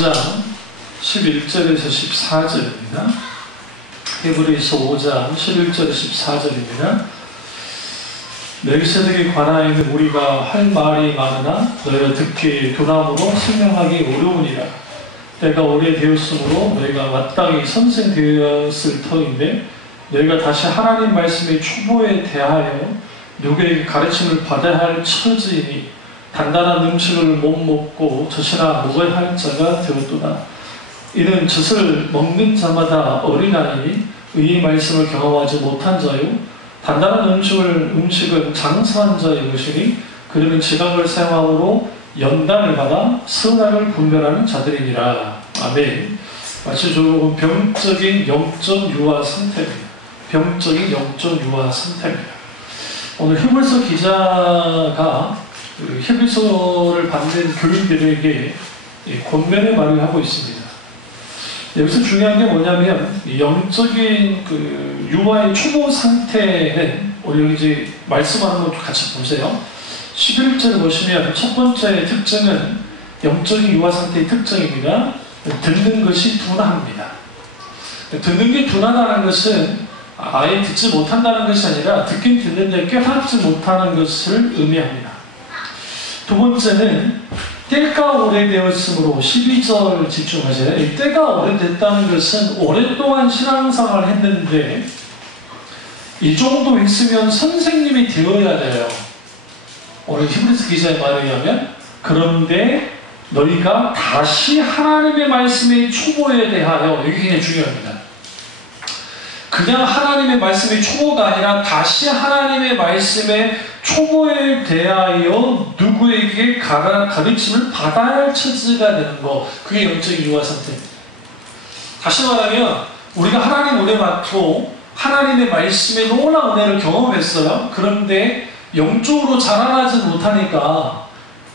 5장 11절에서 14절입니다. 히브리서 5장 11절 14절입니다. 멜기세덱에 관하여는 우리가 할 말이 많으나 너희가 듣기 둔함으로 설명하기 어려우니라. 때가 오래되었으므로 너희가 마땅히 선생되었을 터인데 너희가 다시 하나님 말씀의 초보에 대하여 누구에게 가르침을 받아야 할 처지이니 단단한 음식을 못 먹고 젖이나 먹어야 할 자가 되었도다. 이는 젖을 먹는 자마다 어린아이니 의의 말씀을 경험하지 못한 자요 단단한 음식은 장사한 자의 것이니 그들은 지각을 사용함으로 연단을 받아 선악을 분별하는 자들이니라. 아멘. 마치 조금 병적인 영적 유아 상태입니다. 병적인 영적 유아 상태입니다. 오늘 히브리서 기자가 히브리서를 받는 교인들에게 권면의 말을 하고 있습니다. 여기서 중요한 게 뭐냐면 영적인 유아의 초보 상태는 우리 이제 말씀하는 것도 같이 보세요. 11절을 보시면 첫 번째 특징은 영적인 유아 상태의 특징입니다. 듣는 것이 둔합니다. 듣는 게 둔하다는 것은 아예 듣지 못한다는 것이 아니라 듣긴 듣는데 깨닫지 못하는 것을 의미합니다. 두 번째는 때가 오래되었으므로 12절 집중하세요. 이 때가 오래됐다는 것은 오랫동안 신앙생활을 했는데 이 정도 있으면 선생님이 되어야 돼요. 오늘 히브리서 기자의 말에 의하면 그런데 너희가 다시 하나님의 말씀의 초보에 대하여 이게 굉장히 중요합니다. 그냥 하나님의 말씀의 초보가 아니라 다시 하나님의 말씀의 초보에 대하여 누구에게 가르침을 받아야 할 처지가 되는 거, 그게 영적인 유아 상태입니다. 다시 말하면 우리가 하나님 은혜 받고 하나님의 말씀에 놀라운 은혜를 경험했어요. 그런데 영적으로 자라나지 못하니까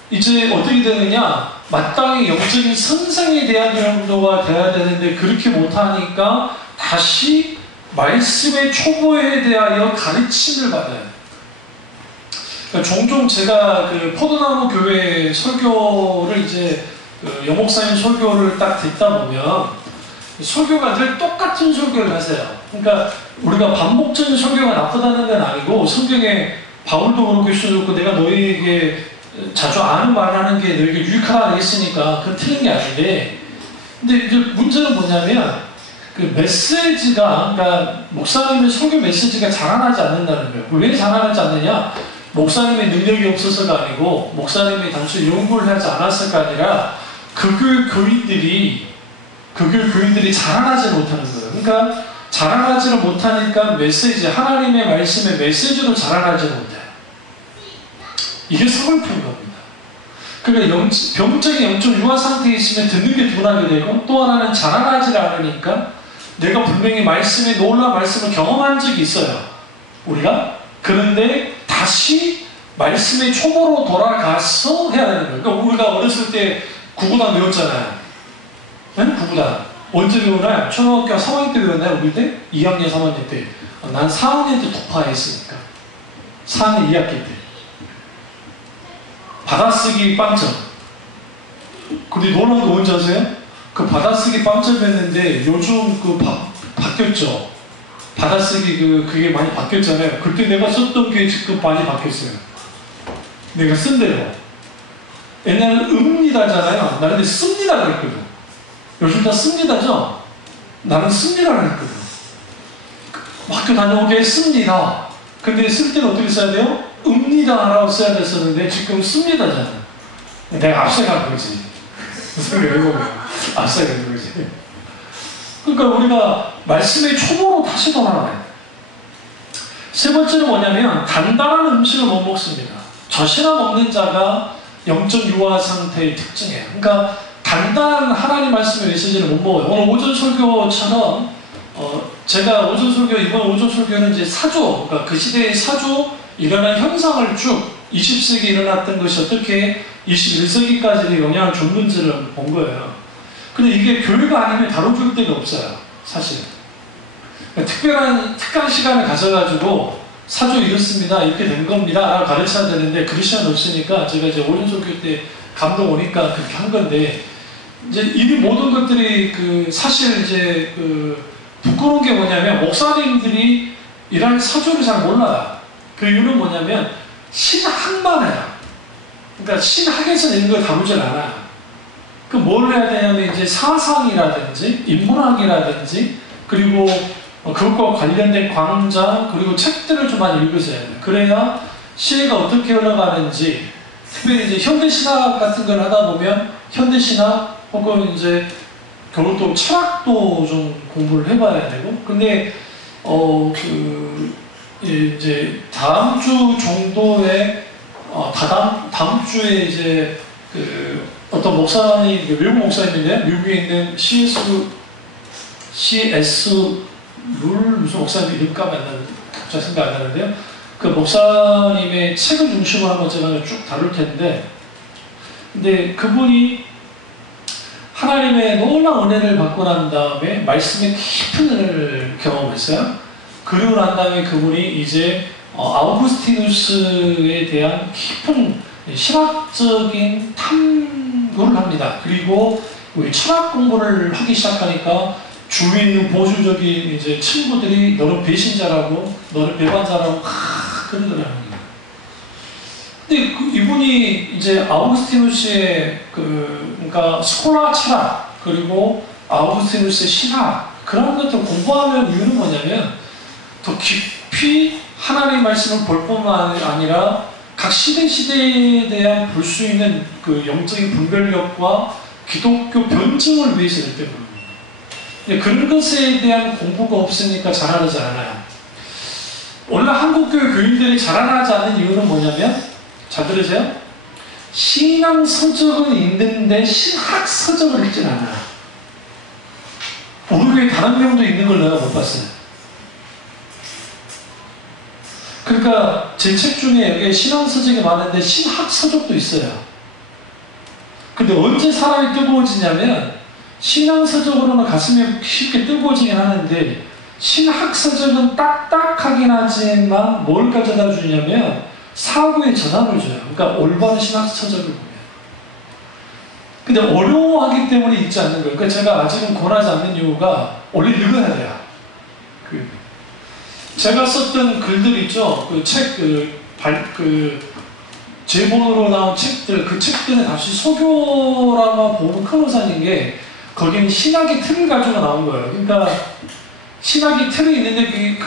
이제 어떻게 되느냐, 마땅히 영적인 선생에 대한 정도가 돼야 되는데 그렇게 못하니까 다시 말씀의 초보에 대하여 가르침을 받아요. 그러니까 종종 제가 포도나무 교회 설교를 이제 영목사님 설교를 딱 듣다 보면 설교가 늘 똑같은 설교를 하세요. 그러니까 우리가 반복적인 설교가 나쁘다는 건 아니고 성경에 바울도 그렇게 써줬고 내가 너희에게 자주 아는 말을 하는 게 너희에게 유익하다 했으니까 그건 틀린 게 아닌데, 근데 이제 문제는 뭐냐면 그 메시지가, 그러니까 목사님의 설교 메시지가 자라나지 않는다는 거예요. 왜 자라나지 않느냐? 목사님의 능력이 없어서가 아니고 목사님이 단순히 연구를 하지 않았을까 아니라 그 교회 교인들이 자라나지 못하는 거예요. 그러니까 자라나지를 못하니까 메시지, 하나님의 말씀의 메시지로 자라나지 못해요. 이게 서글픈 겁니다. 그러니까 병적인 영적 유아 상태에 있으면 듣는 게 둔하게 되고 또 하나는 자라나지 않으니까 내가 분명히 말씀에 놀라운 말씀을 경험한 적이 있어요. 우리가. 그런데 다시 말씀의 초보로 돌아가서 해야 되는 거예요. 그러니까 우리가 어렸을 때 구구단 배웠잖아요. 네? 구구단. 언제 배우나요? 초등학교 3학년 때 배웠나요? 우리 때? 2학년, 3학년 때. 난 4학년 때 독파했으니까. 4학년 2학기 때. 받아쓰기 빵점. 근데 놀라운 거 뭔지 아세요? 그 받아쓰기 빵점 했는데 요즘 바뀌었죠. 받아쓰기 그게 많이 바뀌었잖아요. 그때 내가 썼던 게 지금 많이 바뀌었어요. 내가 쓴 대로. 옛날에는 읍니다잖아요. 나 근데 씁니다 그랬거든. 요즘 다 씁니다죠? 나는 씁니다를 했거든. 학교 다녀오게 씁니다. 근데 쓸 때는 어떻게 써야 돼요? 읍니다라고 써야 됐었는데 지금 씁니다잖아. 내가 앞서간 거지. 무슨 외국어야. 앞서간 거지. 그러니까 우리가 말씀의 초보로 다시 돌아가요. 세 번째는 뭐냐면 단단한 음식을 못 먹습니다. 젖이나 먹는 자가 영적 유아 상태의 특징이에요. 그러니까 단단한 하나님 말씀의 메시지를 못 먹어요. 오늘 오전 설교처럼 제가 오전 설교, 이번 오전 설교는 이제 사조, 그러니까 그 시대의 사조 일어난 현상을 쭉 20세기에 일어났던 것이 어떻게 21세기까지 영향을 줬는지를 본 거예요. 근데 이게 교회가 아니면 다뤄줄 데가 없어요. 사실. 그러니까 특별한 시간을 가져가지고 사조 이렇습니다. 이렇게 된 겁니다. 라고 가르쳐야 되는데 그럴 시간 없으니까 제가 이제 오전 설교 때 감동 오니까 그렇게 한 건데 이제 이 모든 것들이 그 사실 이제 그 부끄러운 게 뭐냐면 목사님들이 이런 사조를 잘 몰라요. 그 이유는 뭐냐면 신학만 해요. 그러니까 신학에서 이런 걸 다루질 않아요. 그 뭘 해야 되냐면 이제 사상이라든지 인문학이라든지 그리고 그것과 관련된 강좌 그리고 책들을 좀 많이 읽으셔야 돼요. 그래야 시대가 어떻게 흘러가는지 특별히 이제 현대신학 같은 걸 하다 보면 현대신학 혹은 이제 결국 또 철학도 좀 공부를 해봐야 되고 근데 이제 다음 주 정도에 다음 주에 이제 그 어떤 목사님 외국 목사님인데 미국에 있는 C.S. 룰 무슨 목사님 이름값 안 나는 갑자기 생각 안 나는데요. 그 목사님의 책을 중심으로 한번 제가 쭉 다룰 텐데 근데 그분이 하나님의 놀라운 은혜를 받고 난 다음에 말씀의 깊은 은혜를 경험했어요. 그리고 난 다음에 그분이 이제 아우구스티누스에 대한 깊은 신학적인 탐구를 합니다. 그리고 철학 공부를 하기 시작하니까 주위에 있는 보수적인 이제 친구들이 너는 배신자라고 너는 배반자라고 그러더라고요. 근데 이분이 이제 아우구스티누스의 그러니까 스콜라 철학 그리고 아우구스티누스의 신학 그런 것들 공부하는 이유는 뭐냐면 더 깊이 하나님의 말씀을 볼 뿐만 아니라 각 시대에 대한 볼 수 있는 그 영적인 분별력과 기독교 변증을 위해서기 때문입니다. 그런 것에 대한 공부가 없으니까 자라나지 않아요. 원래 한국교회 교인들이 자라나지 않는 이유는 뭐냐면 잘 들으세요? 신앙 서적은 있는데 신학 서적을 읽진 않아요. 우리 교회 다른 명도 있는 걸 내가 못 봤어요. 그러니까 제 책 중에 여기 신앙 서적이 많은데 신학 서적도 있어요. 근데 언제 사람이 뜨거워지냐면 신앙 서적으로는 가슴이 쉽게 뜨거워지긴 하는데 신학 서적은 딱딱하긴 하지만 뭘 가져다 주냐면 사고의 전환을 줘요. 그러니까 올바른 신학 서적을 보면. 근데 어려워하기 때문에 읽지 않는 거예요. 그러니까 제가 아직은 권하지 않는 이유가 원래 읽어야 돼요. 제가 썼던 글들 있죠. 그 책, 제본으로 나온 책들, 그 책들은 다시 소교라고 보면 큰 호산인 게 거기는 신학의 틀을 가지고 나온 거예요. 그러니까 신학의 틀이 있는데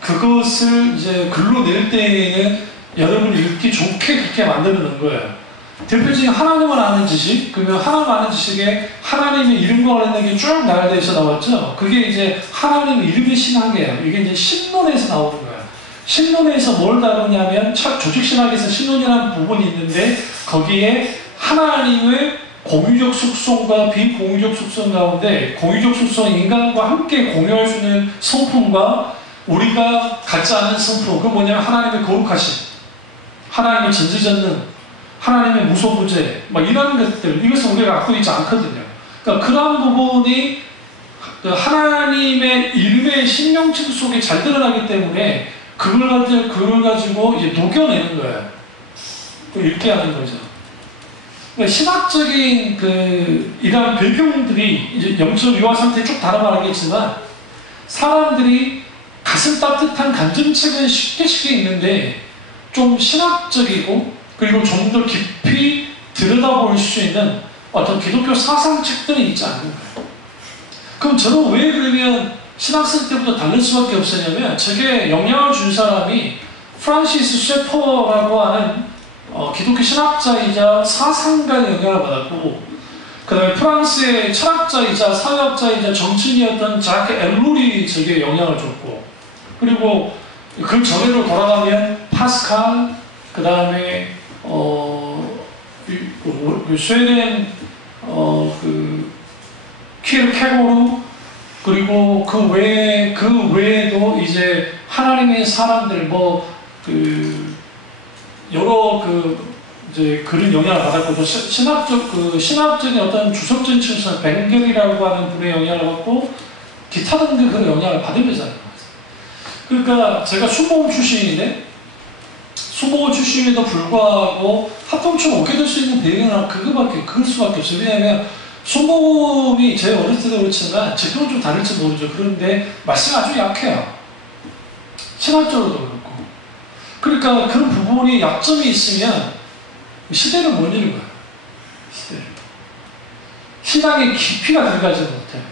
그것을 이제 글로 낼 때에는 여러분이 읽기 좋게 그렇게 만들어 놓은 거예요. 대표적인 하나님을 아는 지식, 그러면 하나님 아는 지식에 하나님의 이름과 관련된 게 쭉 나열되어서 나왔죠. 그게 이제 하나님 이름의 신학이에요. 이게 이제 신론에서 나오는 거예요. 신론에서 뭘 다루냐면 조직신학에서 신론이라는 부분이 있는데 거기에 하나님의 공유적 속성과 비공유적 속성 가운데 공유적 속성 인간과 함께 공유할 수 있는 성품과 우리가 갖지 않은 성품 그건 뭐냐면 하나님의 거룩하심 하나님의 전지전능 하나님의 무소부재 막 이런 것들 이것을 우리가 갖고 있지 않거든요. 그러니까 그런 부분이 하나님의 이름의 신명칭 속에 잘 드러나기 때문에 그걸 가지고 이제 녹여내는 거예요. 읽게 하는 거죠. 그러니까 신학적인 이런 배경들이 이제 영적 유아 상태 쭉 다뤄봐야겠지만 사람들이 가슴 따뜻한 간증책은 쉽게 있는데 좀 신학적이고 그리고 좀 더 깊이 들여다볼 수 있는 어떤 기독교 사상책들이 있지 않는 거예요. 그럼 저는 왜 그러면 신학생 때부터 다를 수밖에 없었냐면 저게 영향을 준 사람이 프란시스 셰퍼라고 하는 기독교 신학자이자 사상가의 영향을 받았고 그 다음에 프랑스의 철학자이자 사회학자이자 정치인이었던 자크 엘룰이 저게 영향을 줬고 그리고 그 전에로 돌아가면 파스칼 그 다음에 스웨덴 키르케고르 그리고 그 외에도 이제 하나님의 사람들 여러 이제 그런 영향을 받았고 또 신학적인 어떤 주석적인 측면에서 벵겔이라고 하는 분의 영향을 받고 기타 등등 그런 영향을 받은 거잖아요. 그러니까 제가 순복음 출신인데 순복음 출신에도 불구하고 합동처럼 오게 될 수 있는 배경은 그럴 수밖에 없어요. 왜냐하면 손복음이 제 어렸을 때도 그렇지만 지금은 좀 다를지 모르죠. 그런데 말씀이 아주 약해요. 신학적으로도 그렇고. 그러니까 그런 부분이 약점이 있으면 시대를 못 읽는 거예요. 시대를. 신앙의 깊이가 들어가지 못해요.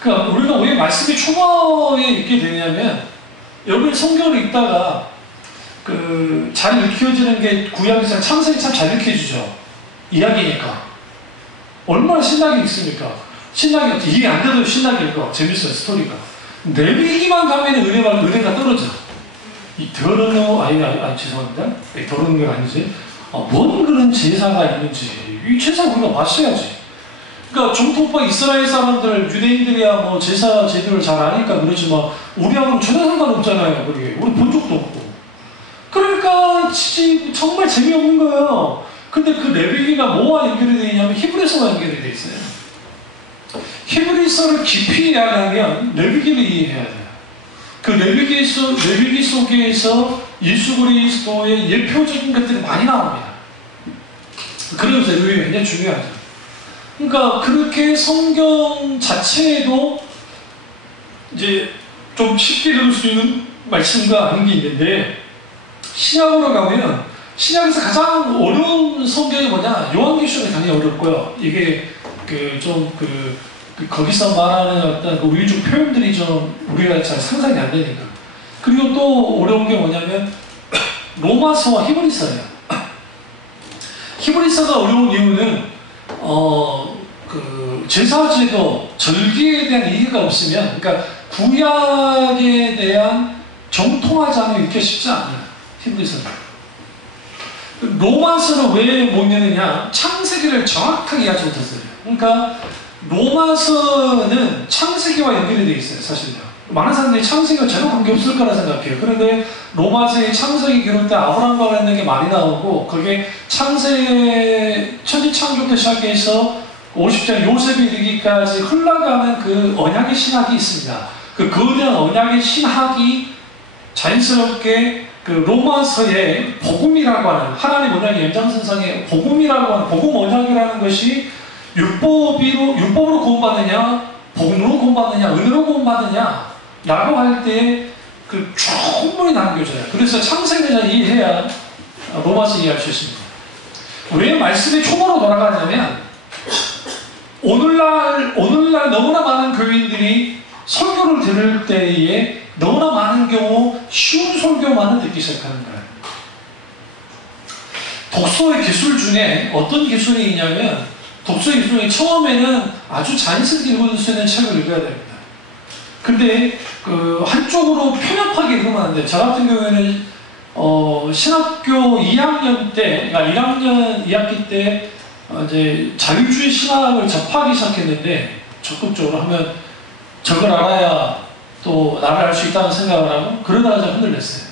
그러니까 우리가 왜 말씀이 초보에 있게 되냐면 여러분 성경을 읽다가 잘 읽혀지는 게 구약에서 창세기 참 잘 읽혀지죠. 이야기니까. 얼마나 신나게 읽습니까? 신나게, 이해 안 돼도 신나게 읽어. 재밌어요, 스토리가. 내비기만 가면 은혜가 떨어져. 이 더러운 죄송합니다. 더러운 건 아니지. 뭔 그런 제사가 있는지. 이 제사 우리가 봤어야지. 그러니까 정통파 이스라엘 사람들, 유대인들이야 뭐 제사 제도를 잘 아니까 그렇지만 우리하고는 전혀 상관없잖아요. 그게. 우리 본 적도 없고. 그러니까 정말 재미없는 거예요. 근데 그 레위기가 뭐와 연결이 되어 있냐면 히브리서와 연결이 되어 있어요. 히브리서를 깊이 이해하려면 레위기를 이해해야 돼요. 그 레위기 속에서 예수 그리스도의 예표적인 것들이 많이 나옵니다. 그러면서 레위기가 굉장히 중요하죠. 그러니까 그렇게 성경 자체에도 이제 좀 쉽게 들을 수 있는 말씀과 하는 게 있는데 신약으로 가면 신약에서 가장 어려운 성경이 뭐냐? 요한계시록이 당연히 어렵고요. 이게 거기서 말하는 어떤 그 우리적 표현들이 좀 우리가 잘 상상이 안 되니까. 그리고 또 어려운 게 뭐냐면 로마서와 히브리서예요. 히브리서가 어려운 이유는 제사제도, 절기에 대한 이해가 없으면, 그러니까 구약에 대한 정통하지 않으면 읽기 쉽지 않아요. 히브리서는. 로마서는 왜 못 읽느냐? 창세기를 정확하게 이해하지 못했어요. 그러니까 로마서는 창세기와 연결이 되어 있어요, 사실요. 많은 사람들이 창세기가 전혀 관계없을 거라 생각해요. 그런데 로마서의 창세기 기록 때 아브라함과 관련된 게 많이 나오고, 그게 천지창조부터 시작해서 50장 요셉에 이르기까지 흘러가는 그 언약의 신학이 있습니다. 그 거대한 언약의 신학이 자연스럽게 그 로마서의 복음이라고 하는 하나님 언약의 연장선상의 복음이라고 하는 복음 언약이라는 것이 율법으로 구원받느냐, 복음으로 구원받느냐, 은혜로 구원받느냐 라고 할 때 그 충분히 남겨져요. 그래서 창세기를 이해해야 로마서 이해할 수 있습니다. 왜 말씀이 초보로 돌아가냐면 오늘날 너무나 많은 교인들이 설교를 들을 때에 너무나 많은 경우 쉬운 설교만을 듣기 시작하는 거예요. 독서의 기술 중에 어떤 기술이 있냐면 독서의 기술 중에 처음에는 아주 자연스럽게 읽을 수 있는 책을 읽어야 됩니다. 근데 한쪽으로 편협하게 읽으면 안 돼요. 저 같은 경우에는 신학교 2학년 때, 그러니까 1학년 2학기 때 이제 자유주의 신학을 접하기 시작했는데 적극적으로 하면 저걸 알아야 또 나를 알 수 있다는 생각을 하고 그러다가 좀 흔들렸어요.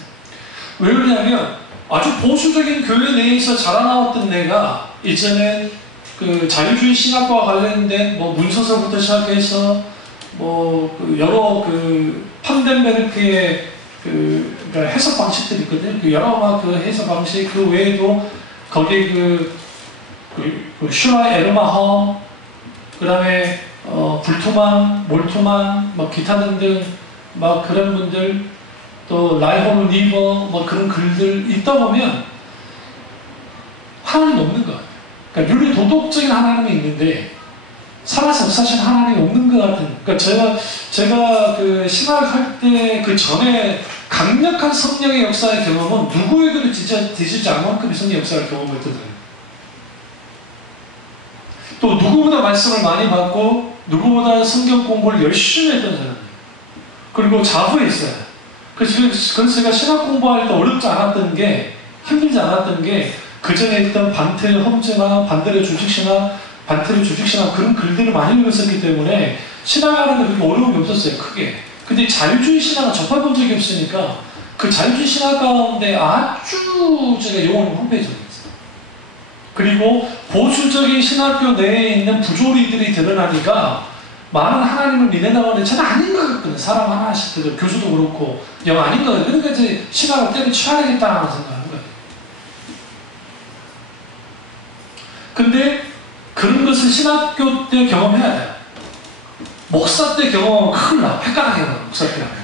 왜 그러냐면 아주 보수적인 교회 내에서 자라나왔던 내가 이제는 그 자유주의 신학과 관련된 뭐 문서서부터 시작해서 여러 판덴베르크의 그러니까 해석 방식들이 있거든요. 여러 그 해석 방식 그 외에도 거기에 슈라이 에르마허 그 다음에 불투만, 몰투만, 기타 등등 그런 분들 또 라이홀 리버 그런 글들 읽다 보면 하나님 없는 것 같아요. 그러니까 윤리 도덕적인 하나님이 있는데 살아서 역사하신 하나님이 없는 것 같은. 그러니까 제가 그 신학할 때 그 전에 강력한 성령의 역사의 경험은 누구에게도 뒤지지 않을 만큼의 성령의 역사를 경험했거든요. 또 누구보다 말씀을 많이 받고 누구보다 성경 공부를 열심히 했던 사람이에요. 그리고 자부했어요. 그래서 제가 신학 공부할 때 어렵지 않았던 게, 힘들지 않았던 게 그 전에 있던 반틀 험즈나 반들의 조직신학, 반틀의 조직신학 그런 글들을 많이 읽었었기 때문에 신학하는 데 그렇게 어려움이 없었어요. 크게. 근데 자유주의 신학은 접해본 적이 없으니까 그 자유주의 신학 가운데 아주 제가 영혼이 혼배해졌어요. 그리고 보수적인 신학교 내에 있는 부조리들이 드러나니까 많은 하나님을 믿는다고 하는데 저는 아닌 것 같거든요. 사람 하나씩 들어 교수도 그렇고 영 아닌 것 같아요. 그러니까 이제 신학을 때려쳐야 되겠다는 생각을 하는 거예요. 근데 그런 것을 신학교 때 경험해야 돼요. 목사 때 경험하면 큰일 나. 헷갈하게 나요. 목사 때 하면.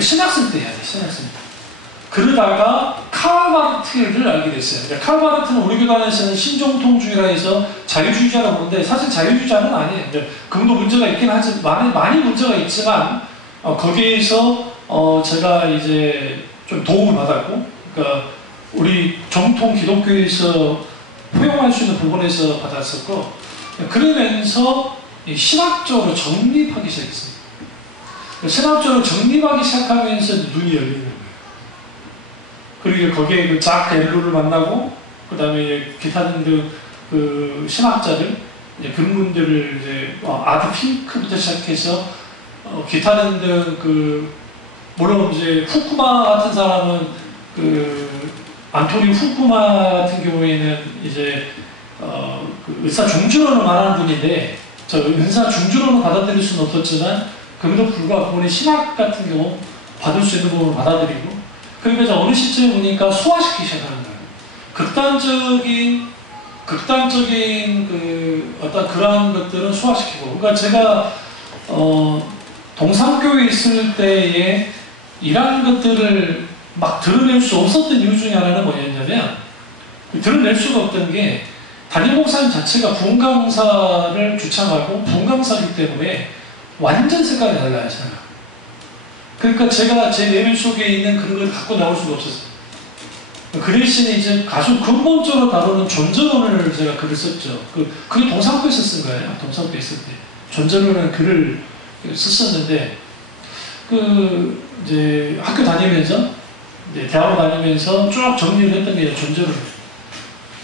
신학생 때 해야 돼. 신학생 때. 그러다가 칼바르트를 알게 됐어요. 칼바르트는 우리 교단에서는 신종통주의라 해서 자유주의자라고 부르는데 사실 자유주의자는 아니에요. 그분도 문제가 있긴 하지 많이 문제가 있지만 거기에서 제가 이제 좀 도움을 받았고, 그러니까 우리 정통 기독교에서 포용할 수 있는 부분에서 받았었고, 그러면서 신학적으로 정립하기 시작했어요. 신학적으로 정립하기 시작하면서 눈이 열리는 거예요. 그리고 거기에 그 작 델루를 만나고, 그 다음에 기타 등등 그 신학자들, 그런 분들을 이제 아드 핑크부터 시작해서 기타 등등 물론 이제 후쿠마 같은 사람은 안토니 후쿠마 같은 경우에는 이제 의사 중주론을 말하는 분인데, 저 의사 중주론을 받아들일 수는 없었지만 그럼에도 불구하고 그분의 신학 같은 경우 받을 수 있는 부분을 받아들이고, 그러면서 어느 시점에 보니까 소화시키기 시작하는 거예요. 극단적인 어떤 그러한 것들은 소화시키고. 그러니까 제가 동산교회에 있을 때에 이러한 것들을 막 드러낼 수 없었던 이유 중에 하나는 뭐였냐면, 드러낼 수가 없던 게 담임 목사님 자체가 부흥강사를 주창하고 부흥강사이기 때문에 완전 색깔이 달라요. 그러니까 제가 제 내면 속에 있는 그런 걸 갖고 나올 수가 없었어요. 그 대신에 이제 아주 근본적으로 다루는 존재론을 제가 글을 썼죠. 그게 동산교에서 쓴 거예요. 동산교에 있을 때. 존재론이라는 글을 썼었는데, 이제 학교 다니면서, 대학을 다니면서 쭉 정리를 했던 게 존재론.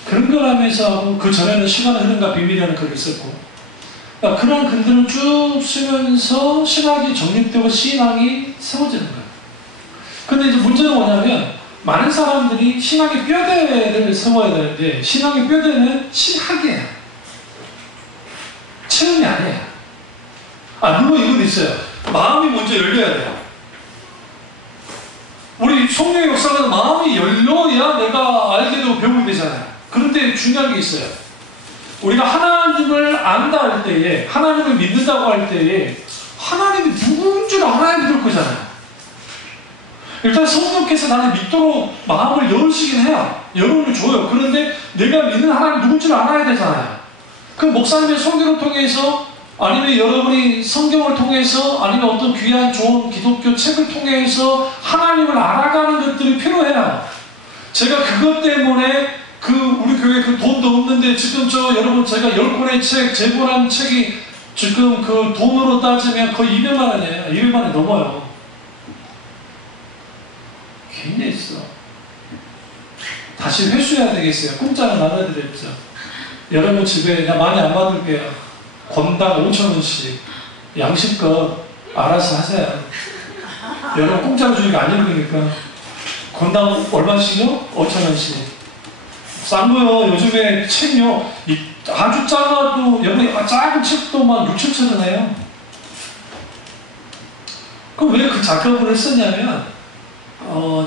그런 걸 하면서 하고, 그 전에는 시간의 흐름과 비밀이라는 글을 썼고, 그러니까 그런 글들을 쭉 쓰면서 신학이 정립되고 신앙이 세워지는 거예요. 근데 이제 문제는 뭐냐면, 많은 사람들이 신학의 뼈대를 세워야 되는데, 신학의 뼈대는 신학이에요. 체험이 아니에요. 물론 이건 있어요. 마음이 먼저 열려야 돼요. 우리 성령의 역사는 마음이 열려야 내가 알게 되고 배우게 되잖아요. 그런데 중요한 게 있어요. 우리가 하나님을 안다 할 때에, 하나님을 믿는다고 할 때에 하나님이 누구인 줄 알아야 믿을 거잖아요. 일단 성령께서 나를 믿도록 마음을 열으시긴 해요. 열음을 줘요. 그런데 내가 믿는 하나님 누군 줄 알아야 되잖아요. 그 목사님의 설교를 통해서, 아니면 여러분이 성경을 통해서, 아니면 어떤 귀한 좋은 기독교 책을 통해서 하나님을 알아가는 것들이 필요해요. 제가 그것 때문에 우리 교회 돈도 없는데 지금 여러분 제가 10권의 책, 재본한 책이 지금 그 돈으로 따지면 거의 200만 원이에요. 200만 원이 넘어요. 굉장히 있어. 다시 회수해야 되겠어요. 공짜로 나눠드렸죠. 여러분 집에 그냥 많이 안 받을게요. 권당 5,000원씩 양식껏 알아서 하세요. 여러분 공짜로 주니까 안 읽으니까. 권당 얼마씩요? 5,000원씩. 싼 거요. 요즘에 책요. 아주 작아도, 여러분 작은 책도 막 6, 7천 원 해요. 그럼 왜 그 작업을 했었냐면,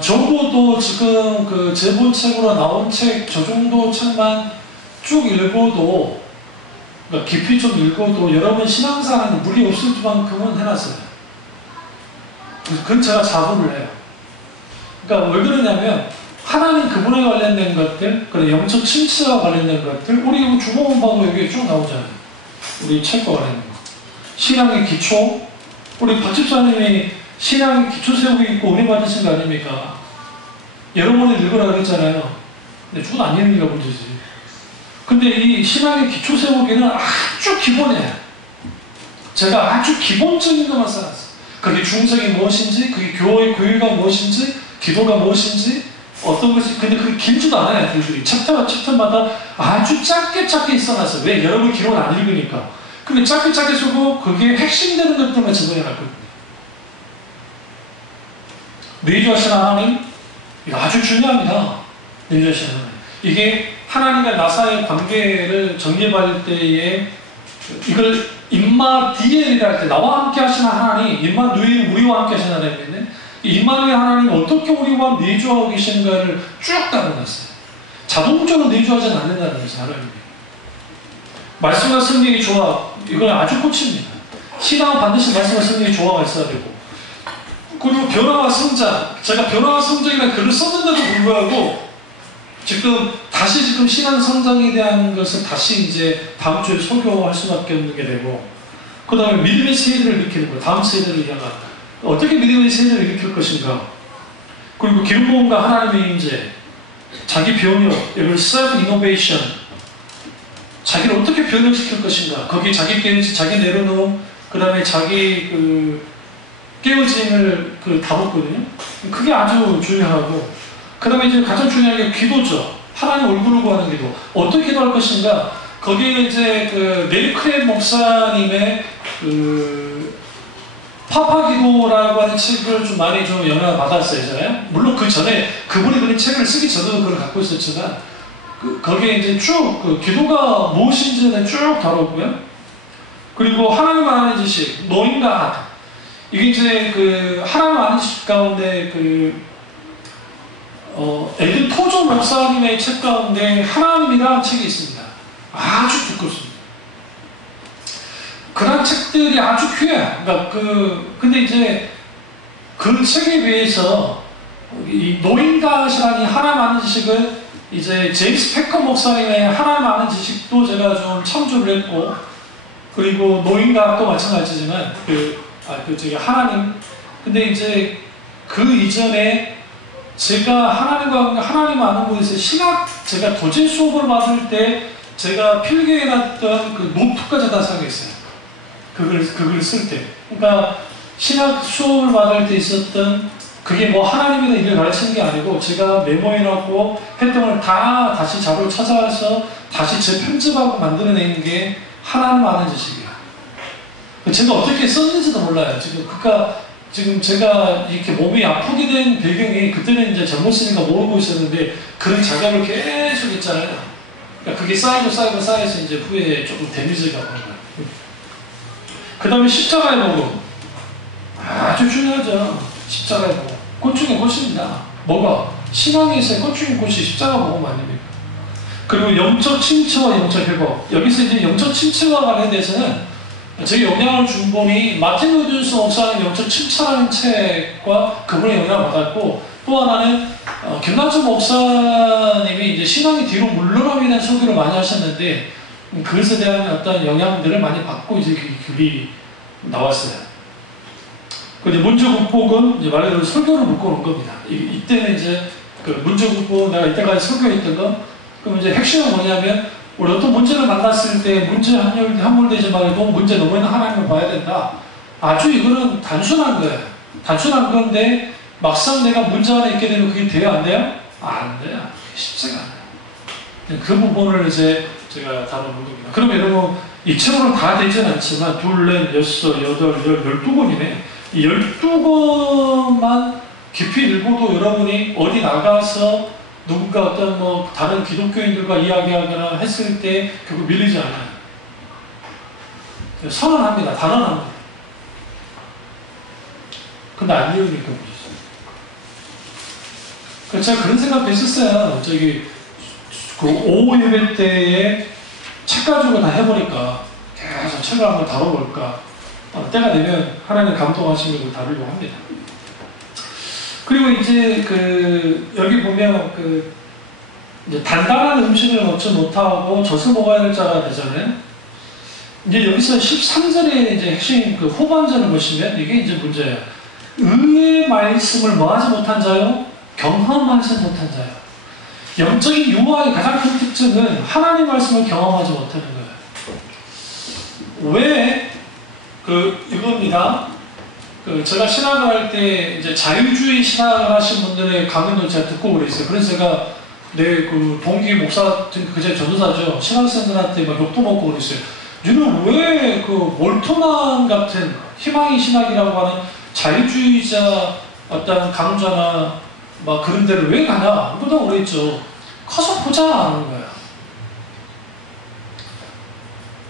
적어도 지금 그 재본책으로 나온 책, 저 정도 책만 쭉 읽어도, 그러니까 깊이 좀 읽어도 여러분 신앙사는 무리 없을 만큼은 해놨어요. 그건 제가 자부를 해요. 그러니까 왜 그러냐면, 하나님 그분에 관련된 것들, 그리고 영적 침체와 관련된 것들, 우리 주보문 봐도 여기 쭉 나오잖아요. 우리 책과 관련된 거. 신앙의 기초, 우리 박 집사님이 신앙의 기초 세우고 있고 은혜 받으신 거 아닙니까? 여러 번을 읽으라 그랬잖아요. 근데 죽어도 안 읽는 게 문제지. 근데 이 신앙의 기초 세우기는 아주 기본이에요. 제가 아주 기본적인 것만 써놨어요. 그게 중성이 무엇인지, 그게 교회가 무엇인지, 기도가 무엇인지, 어떤 것이, 근데 그게 길지도 않아요. 글들이 챕터마다 아주 짧게 써놨어요. 왜? 여러분 기록을 안 읽으니까. 근데 짧게 쓰고 그게 핵심되는 것들만 적어해놨거든요. 내주하신 하나님, 이거 아주 중요합니다. 내주하신 하나님. 이게 하나님과 나 사이의 관계를 정립할 때에, 이걸 임마디엘이라 할 때, 나와 함께 하시는 하나님, 임마누엘, 우리와 함께 하시는 하나님인데, 임마누엘 하나님 어떻게 우리와 내주하고 계신가를 쭉 따라놨어요. 자동적으로 내주하지는 않는다는 것이 하나님이에요. 말씀과 성령의 조화, 이건 아주 꽃입니다. 신앙은 반드시 말씀과 성령의 조화가 있어야 되고, 그리고 변화와 성장, 제가 변화와 성장이라는 글을 썼는데도 불구하고 지금 신앙 성장에 대한 것을 다시 이제 다음 주에 설교할 수밖에 없는 게 되고, 그 다음에 믿음의 세대를 일으키는 거, 다음 세대를 향한 어떻게 믿음의 세대를 일으킬 것인가, 그리고 기름부음과 하나님의 임재, 자기 변형, self innovation, 자기를 어떻게 변형시킬 것인가, 거기에 자기 깨어짐, 자기 내려놓음, 그 다음에 자기 깨어짐을 다뤘거든요. 그게 아주 중요하고, 그 다음에 이제 가장 중요한 게 기도죠. 하나님 얼굴을 구하는 기도. 어떻게 기도할 것인가? 거기에 이제 네리크랩 목사님의 파파 기도라고 하는 책을 좀 많이 영향을 받았어요, 제가요. 물론 그 전에 그분이 그런 책을 쓰기 전에도 그걸 갖고 있었지만, 거기에 이제 쭉 기도가 무엇인지는 쭉 다뤘고요. 그리고 하나님 아는 지식, knowing God. 이게 이제 하나님 아는 지식 가운데 에든 토조 목사님의 책 가운데 하나님이라는 책이 있습니다. 아주 두껍습니다. 그런 책들이 아주 귀해요. 그러니까 근데 이제 그 책에 비해서 이 노인갓이라는 하나님 아는 지식을 이제 제임스 패커 목사님의 하나님 아는 지식도 제가 좀 참조를 했고, 그리고 노인갓도 마찬가지지만 하나님, 근데 이제 그 이전에 제가 하나님 아는 곳에서 신학, 제가 도제 수업을 받을 때 제가 필기해놨던 노트까지 다 사용했어요. 그걸 쓸 때. 그러니까 신학 수업을 받을 때 있었던, 그게 뭐 하나님이나 일을 가르치는 게 아니고 제가 메모해놓고 했던 걸 다 다시 자료를 찾아와서 다시 재편집하고 만들어내는 게 하나님 아는 지식이에요. 제가 어떻게 썼는지도 몰라요. 지금 제가 이렇게 몸이 아프게 된 배경이, 그때는 이제 젊었으니까 모르고 있었는데 그런 작업을 계속 했잖아요. 그러니까 그게 쌓여서 이제 후에 조금 데미지가 오는 거예요. 그 다음에 십자가의 복음. 아주 중요하죠. 십자가의 복음. 꽃 중에 꽃입니다. 뭐가? 신앙에서의 꽃 중에 꽃이 십자가 복음 아닙니까? 그리고 영적 침체와 영적 회복. 여기서 이제 영적 침체와 관련돼서는 제게 영향을 준 분이 마틴 루드스 목사님 영적 침체라는 책과 그분의 영향을 받았고, 또 하나는 김남철 목사님이 이제 신앙이 뒤로 물러남에 대한 설교를 많이 하셨는데, 그것에 대한 어떤 영향들을 많이 받고 이제 그 글이 나왔어요. 근데 문제 극복은 이제 말 그대로 설교를 묶어놓은 겁니다. 이때는 이제 문제 극복, 내가 이때까지 설교했던 거, 그럼 이제 핵심은 뭐냐면, 우리 어떤 문제를 만났을 때 문제 함몰되지 말고 문제 너머에는 하나님을 봐야 된다. 아주 이거는 단순한 거예요. 단순한 건데 막상 내가 문제 하나 있게 되면 그게 돼요? 안 돼요? 안 돼요. 쉽지가 않아요. 그 부분을 이제 제가 다뤄본 겁니다. 그럼 여러분, 이 책으로는 다 되지는 않지만 둘, 넷, 여섯, 여덟, 12권이네. 이 12권만 깊이 읽어도 여러분이 어디 나가서 누군가 어떤 다른 기독교인들과 이야기하거나 했을 때 결국 밀리지 않아요. 선언합니다. 단언합니다. 근데 안 읽으니까 문제죠. 그래서 제가 그런 생각도 했었어요. 오후 예배 때에 책 가지고 다 해보니까 계속 책을 한번 다뤄볼까. 때가 되면 하나님 감동하시는 걸 다루려고 합니다. 그리고 이제 여기 보면 이제 단단한 음식을 먹지 못하고 젖을 먹어야 될 자가 되잖아요. 이제 여기서 13절에 이제 핵심 후반전을 보시면 이게 이제 문제예요. 의의 말씀을 뭐하지 못한 자요? 경험하지 못한 자요. 영적인 유아의 가장 큰 특징은 하나님 말씀을 경험하지 못하는 거예요. 왜? 이겁니다. 제가 신학을 할 때 이제 자유주의 신학을 하신 분들의 강연도 제가 듣고 그랬어요. 그래서 제가 동기 목사, 그제 전도사죠. 신학생들한테 막 욕도 먹고 그랬어요. 너는 왜 몰트만 같은 희망의 신학이라고 하는 자유주의자 어떤 강좌나 막 그런 데를 왜 가냐? 그러다고 그랬죠. 커서 보자 하는 거야.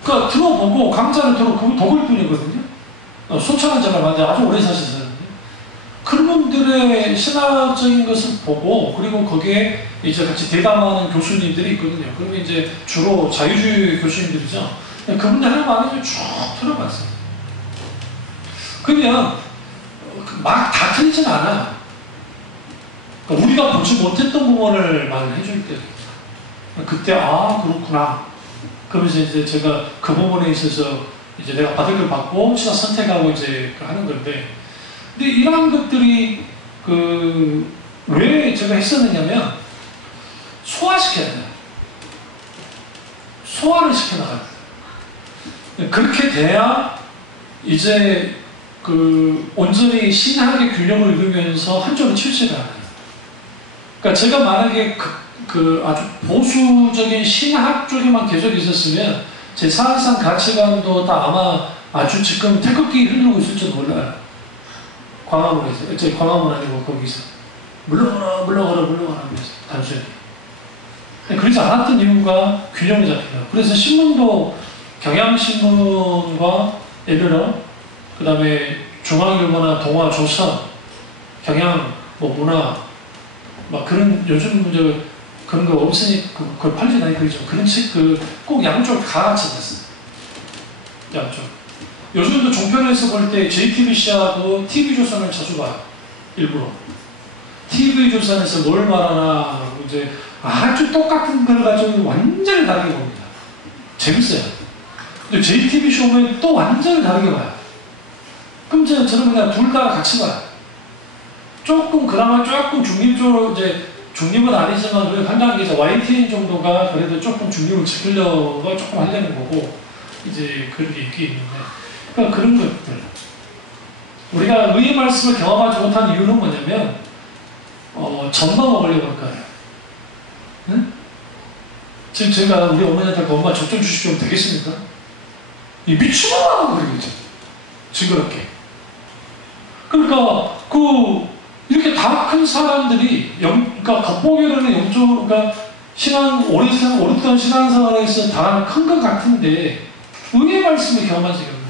그러니까 들어보고 강좌를 들어보고 독일 분이거든요. 소천한 자가 맞는데 아주 오래 사셨었는데 그분들의 신학적인 것을 보고 그리고 거기에 이제 같이 대담하는 교수님들이 있거든요. 그러면 이제 주로 자유주의 교수님들이죠. 그분들 하는 말을 쭉 들어봤어요. 그러면 막 다 틀리진 않아. 그러니까 우리가 보지 못했던 부분을 말을 해줄 때 그때 아 그렇구나. 그러면서 이제 제가 그 부분에 있어서 이제 내가 받을 걸 받고 신학 선택하고 이제 하는 건데, 근데 이런 것들이 왜 제가 했었느냐면 소화시켜야 돼요. 소화를 시켜나가야 돼요. 그렇게 돼야 이제 온전히 신학의 균형을 이루면서 한쪽으로 치우치지 않아요. 그러니까 제가 만약에 아주 보수적인 신학 쪽에만 계속 있었으면 제 사회상 가치관도 다 아마 아주 지금 태극기 흔들고 있을지도 몰라요. 광화문에서, 광화문 아니고 거기서 물러가라 하면서 단순히. 그러지 않았던 이유가 균형이 잡혀요. 그래서 신문도 경향신문과 예를 들어 그 다음에 중앙일보나 동아조선, 경향, 문화 막 그런 요즘 그런 거 없으니 그걸 팔지 않으니까 그죠. 그런 책 꼭 양쪽 다 같이 됐어요. 양쪽. 요즘도 종편에서 볼 때 JTBC하고 TV조선을 자주 봐요. 일부러. TV조선에서 뭘 말하나 이제 아주 똑같은 걸 가지고 완전히 다르게 봅니다. 재밌어요. 근데 JTBC 오면 또 완전히 다르게 봐요. 그럼 저는 그냥 둘 다 같이 봐요. 그나마 조금 중립적으로 중립은 아니지만 그래도 한 단계 YTN 정도가 그래도 조금 중립을 지키려고 조금 하려는 거고 이제 그런 게 있는데, 그러니까 그런 것들 우리가 의의 말씀을 경험하지 못한 이유는 뭐냐면 젖만 먹으려고 할 거예요. 응? 지금 제가 우리 어머니한테 엄마 젖 좀 주시면 되겠습니까? 이 미친놈아 그러겠죠. 징그럽게. 그러니까 이렇게 다 큰 사람들이 그러니까 겉보기로는 그러니까 오랫동안 신앙생활에서 다 큰 것 같은데 의의 말씀을 경험하지 않는 거예요.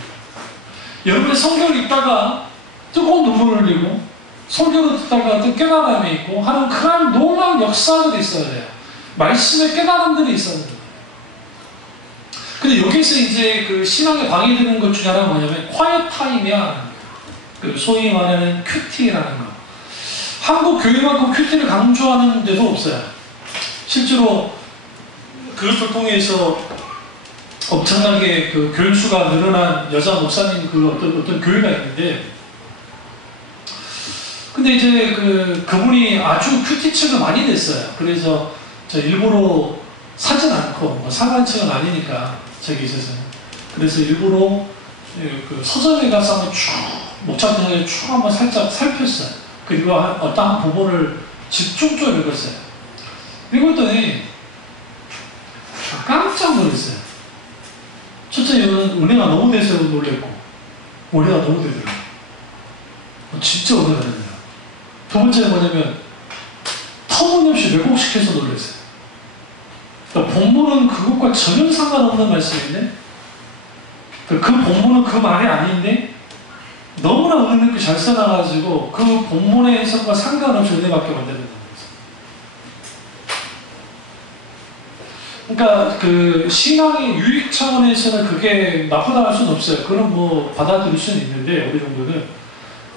여러분의 성경을 읽다가 뜨거운 눈물을 흘리고 설교를 듣다가 또 깨달음이 있고 하는 그런 놀라운 역사들이 있어야 돼요. 말씀의 깨달음들이 있어야 돼요. 근데 여기서 이제 신앙에 방해되는 것 중에 하나가 뭐냐면 quiet time이야. 소위 말하는 큐티라는 거. 한국 교회만큼 큐티를 강조하는 데도 없어요. 실제로 그것을 통해서 엄청나게 교인수가 늘어난 여자 목사님 어떤 교회가 있는데, 근데 이제 그분이 아주 큐티층을 많이 냈어요. 그래서 저 일부러 사진 않고 상관층은 아니니까 저기 있어서요. 그래서 일부러 서점에 가서 한번 쭉 목차등을 쭉 한번 살짝 살폈어요. 그리고 어떤 부분을 집중적으로 읽었어요. 읽었더니 깜짝 놀랐어요. 첫째 이유는 은혜가 너무 돼서 놀랬고, 은혜가 너무 되더라고요. 진짜 은혜가 되더라고요. 두 번째는 뭐냐면 터무니없이 왜곡시켜서 놀랐어요. 그러니까 본문은 그것과 전혀 상관없는 말씀인데 그 본문은 그 말이 아닌데 너무나 은혜 있게 잘 써놔가지고 그 본문의 해석과 상관없이 은혜받게 만드는 거예요. 그러니까 신앙의 유익 차원에서는 그게 나쁘다 할 수는 없어요. 그건 받아들일 수는 있는데 어느 정도는.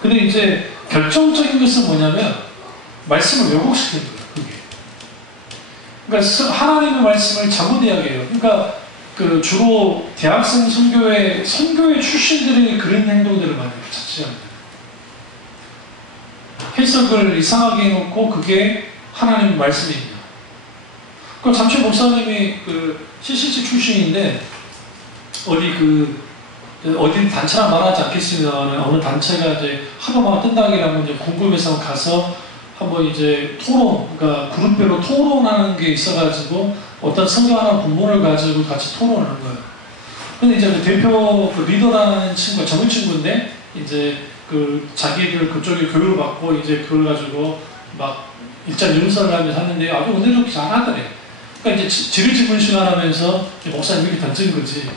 근데 이제 결정적인 것은 뭐냐면 말씀을 왜곡시키는 거예요. 그게. 그러니까 하나님의 말씀을 잘못 이야기해요. 그러니까 주로 대학생 선교회 출신들이 그런 행동들을 많이 자취합니다. 해석을 이상하게 해놓고 그게 하나님의 말씀입니다. 잠시 목사님이 CCC 출신인데 어디 단체랑 말하지 않겠습니다만 어느 단체가 이제 하루만 뜬다기라고 이제 궁금해서 가서 한번 이제 그러니까 그룹별로 토론하는 게 있어가지고 어떤 성경 하나 본문을 가지고 같이 토론하는 거예요. 근데 이제 대표 리더라는 친구가 젊은 친구인데 이제 자기들 그쪽에 교육을 받고 이제 그걸 가지고 막 일장 연설을 하면서 하는데 아주 은혜롭게 잘하더래. 그러니까 이제 지르지분 시간 하면서 목사님 이렇게 던진 거지.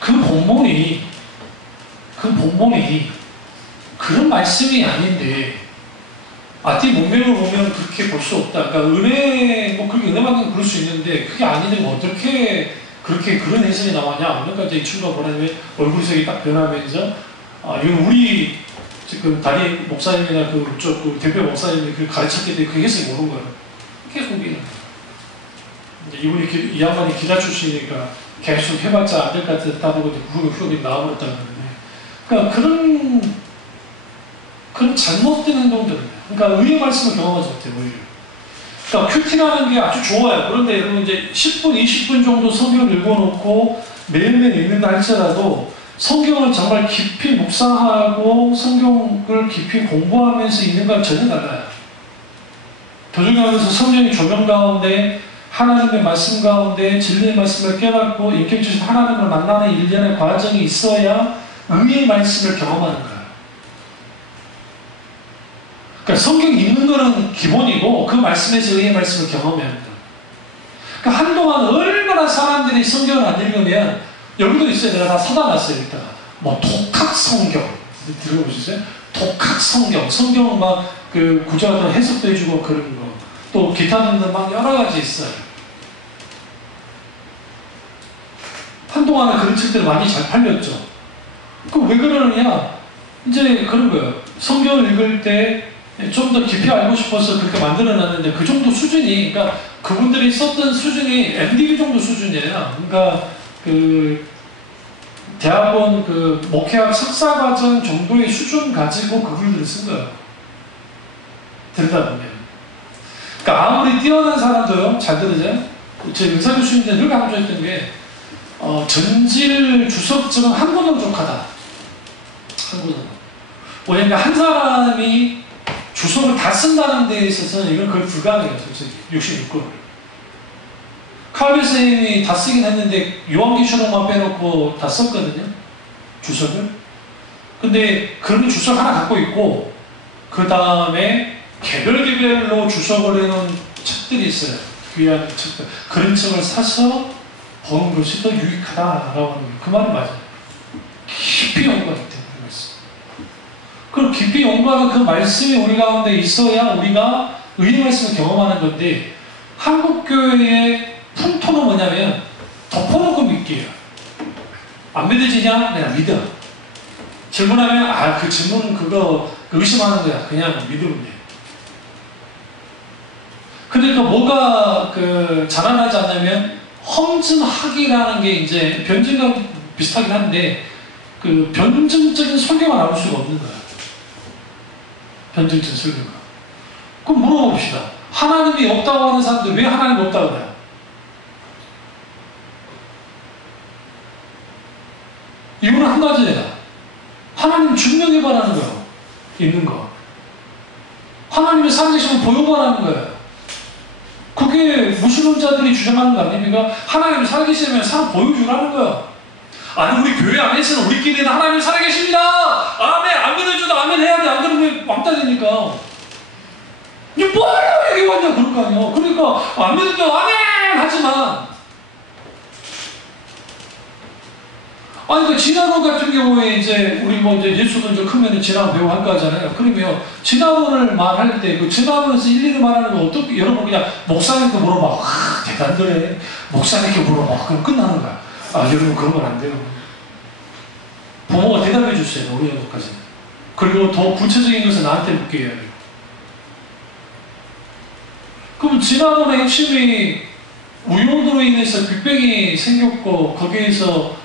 그 본문이 그런 말씀이 아닌데 네 문맥을 보면 그렇게 볼 수 없다. 그러니까 은혜, 뭐 그렇게 은혜만큼 그럴 수 있는데 그게 아닌데 어떻게 그렇게 그런 해석이 나왔냐? 그러니까 이제 이 친구가 뭐냐면 얼굴색이 딱 변하면서 이건 우리 지금 담임 목사님이나 그 대표 목사님이 그 가르쳤기 때문에 그 해석이 모르는 거예요. 계속 우기는 이제 이분이 이 양반이 기자 출신이니까 계속 해봤자 안 될 것 같다 보고 후기 나와버렸다는 건데, 그러니까 그런 잘못된 행동들입니다. 그러니까 의의 말씀을 경험하지 못해요. 오히려. 그러니까 큐티라는 게 아주 좋아요. 그런데 여러분 이제 10분, 20분 정도 성경을 읽어놓고 매일매일 읽는다 할지라도 성경을 정말 깊이 묵상하고 성경을 깊이 공부하면서 읽는 건 전혀 달라요. 도중하면서 성령의 조명 가운데 하나님의 말씀 가운데 진리의 말씀을 깨닫고 인격 주신 하나님을 만나는 일련의 과정이 있어야 의의 말씀을 경험하는 거예요. 그러니까 성경 읽는 거는 기본이고 그 말씀에서 의의 말씀을 경험해야 합니다. 그러니까 한동안 얼마나 사람들이 성경을 안 읽으면 여기도 있어요. 내가 다 사다 놨어요. 일단 뭐 독학 성경 들어보셨어요? 독학 성경, 성경 막 그 구절마다 해석도 해주고 그런 거, 또 기타 등등 막 여러 가지 있어요. 한동안은 그런 책들이 많이 잘 팔렸죠. 그럼 왜 그러느냐? 이제 그런 거예요. 성경을 읽을 때 좀 더 깊이 알고 싶어서 그렇게 만들어놨는데 그 정도 수준이, 그러니까 그분들이 썼던 수준이 MDB 정도 수준이에요. 그러니까 그 대학원 그 목회학 석사과정 정도의 수준 가지고 그분들을 쓴 거예요. 들여다보면. 그러니까 아무리 뛰어난 사람도요, 잘 들으세요? 제 의사 교수님들 늘 강조했던 게 전질 주석증은 한 권으로 부족하다. 한 권으로. 왜냐면 한 사람이 주석을 다 쓴다는 데에 있어서는 이건 거의 불가능해요, 솔직히. 66권을. 칼빈 선생님이 다 쓰긴 했는데 요한계시록만 빼놓고 다 썼거든요, 주석을. 근데 그런 주석 하나 갖고 있고 그 다음에 개별로 주석을 해놓은 책들이 있어요. 귀한 책들. 그런 책을 사서 보는 것이 더 유익하다라고 하는 거예요. 그 말이 맞아요. 깊이 연구하기 때문에. 그럼 깊이 연구하는 그 말씀이 우리 가운데 있어야 우리가 의의 말씀을 경험하는 건데, 한국교회의 풍토는 뭐냐면 덮어놓고 믿기예요. 안 믿어지냐? 그냥 믿어. 질문하면 그 질문은 그거 의심하는 거야. 그냥 믿으면 돼. 그러니까 뭐가 자라나지 않냐면 험증학이라는 게 이제 변증과 비슷하긴 한데 그 변증적인 설교가 나올 수가 없는 거야. 변증적인 설교가. 그럼 물어봅시다. 하나님이 없다고 하는 사람들 왜 하나님이 없다고 해요? 이유는 한 가지예요. 하나님 증명해 바라는 거예요. 있는 거. 하나님의 살아계심을 보여 바라는 거예요. 그게 무신론자들이 주장하는 거 아닙니까? 하나님이 살아계시면 사람 보여주라는 거예요. 아니 우리 교회 안에서는 우리끼리는 하나님이 살아계십니다. 아멘. 안 믿어줘도 아멘 해야 돼. 안 그러면 왕따 되니까. 이게 뭐하려고 얘기 왔냐 그럴 거 아니에요. 그러니까 안 믿어도 아멘 하지만, 아니, 그 진화론 같은 경우에 이제 우리 뭐 이제 예수도 이제 크면 진화론 배우 할 거 하잖아요. 그러면 진화론을 말할 때 그 진화론에서 일일이 말하는 거 어떻게, 여러분 그냥 목사님께 물어봐. 대단들해. 목사님께 물어봐. 그럼 끝나는 거야. 여러분 그런 건 안 돼요. 부모가 대답해 주세요. 우리 정도까지. 그리고 더 구체적인 것은 나한테 묻게 해야 돼요. 그럼 진화론의 핵심이 우연으로 인해서 빅뱅이 생겼고 거기에서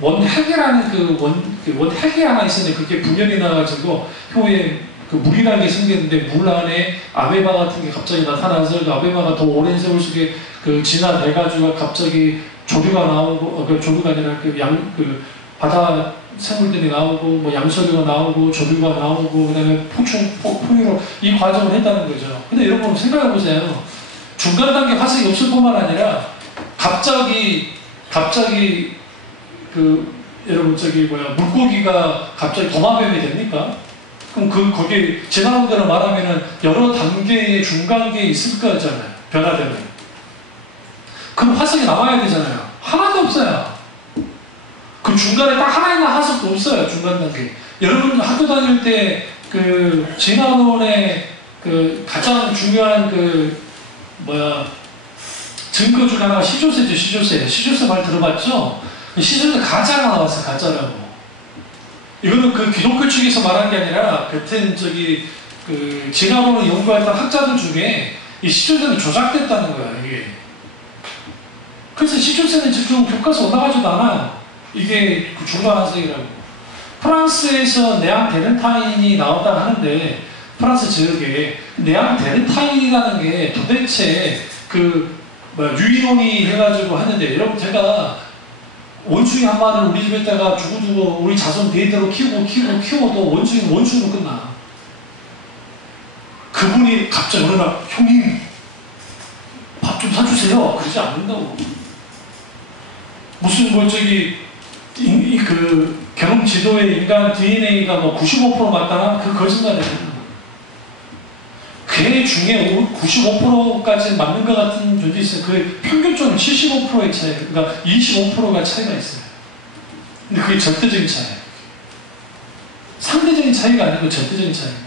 원핵이라는 원핵이 하나 있었는데 그게 분열이 나가지고 후에 그 물이라는 게 생겼는데 물 안에 아메바 같은 게 갑자기 나타나서 그 아메바가 더 오랜 세월 속에 진화돼가지고 갑자기 조류가 나오고 조류가 아니라 바다 생물들이 나오고 뭐 양서류가 나오고 조류가 나오고 그다음에 포유로 이 과정을 했다는 거죠. 근데 여러분 생각해 보세요. 중간 단계 화석이 없을 뿐만 아니라 갑자기 여러분 물고기가 갑자기 도마뱀이 됩니까? 그럼 거기 진화론대로 말하면은 여러 단계의 중간계에 있을 거잖아요. 변화되면. 그럼 화석이 나와야 되잖아요. 하나도 없어요. 그 중간에 딱 하나 있는 화석도 없어요. 중간 단계. 여러분 학교 다닐 때 진화론의 그 가장 중요한 증거 중 하나가 시조세죠. 시조세 말 들어봤죠? 시조세 가짜가 나왔어요. 가짜라고. 이거는 그 기독교 측에서 말한 게 아니라 같은 진화론을 연구했던 학자들 중에 이 시조세는 조작됐다는 거야, 이게. 그래서 시조세는 지금 교과서 올라가지도 않아요. 이게 중간환생이라고. 프랑스에서 네앙데르타인이 나왔다 하는데, 프랑스 지역에 네앙데르타인이라는 게 도대체 유인원이 해가지고 하는데, 여러분 제가 원숭이 한 마리를 우리 집에다가 두고두고 우리 자손 대대로 키워도 원숭이로 끝나. 그분이 갑자기 어느 날 형님 밥 좀 사주세요. 그러지 않는다고. 무슨 경험 지도에 인간 DNA가 95% 맞다나 그 거짓말이에요. 개 중에 95%까지 맞는 것 같은 존재 있어요. 그 평균적으로 75%의 차이, 그러니까 25%가 차이가 있어요. 근데 그게 절대적인 차이예요. 상대적인 차이가 아니고 절대적인 차이고.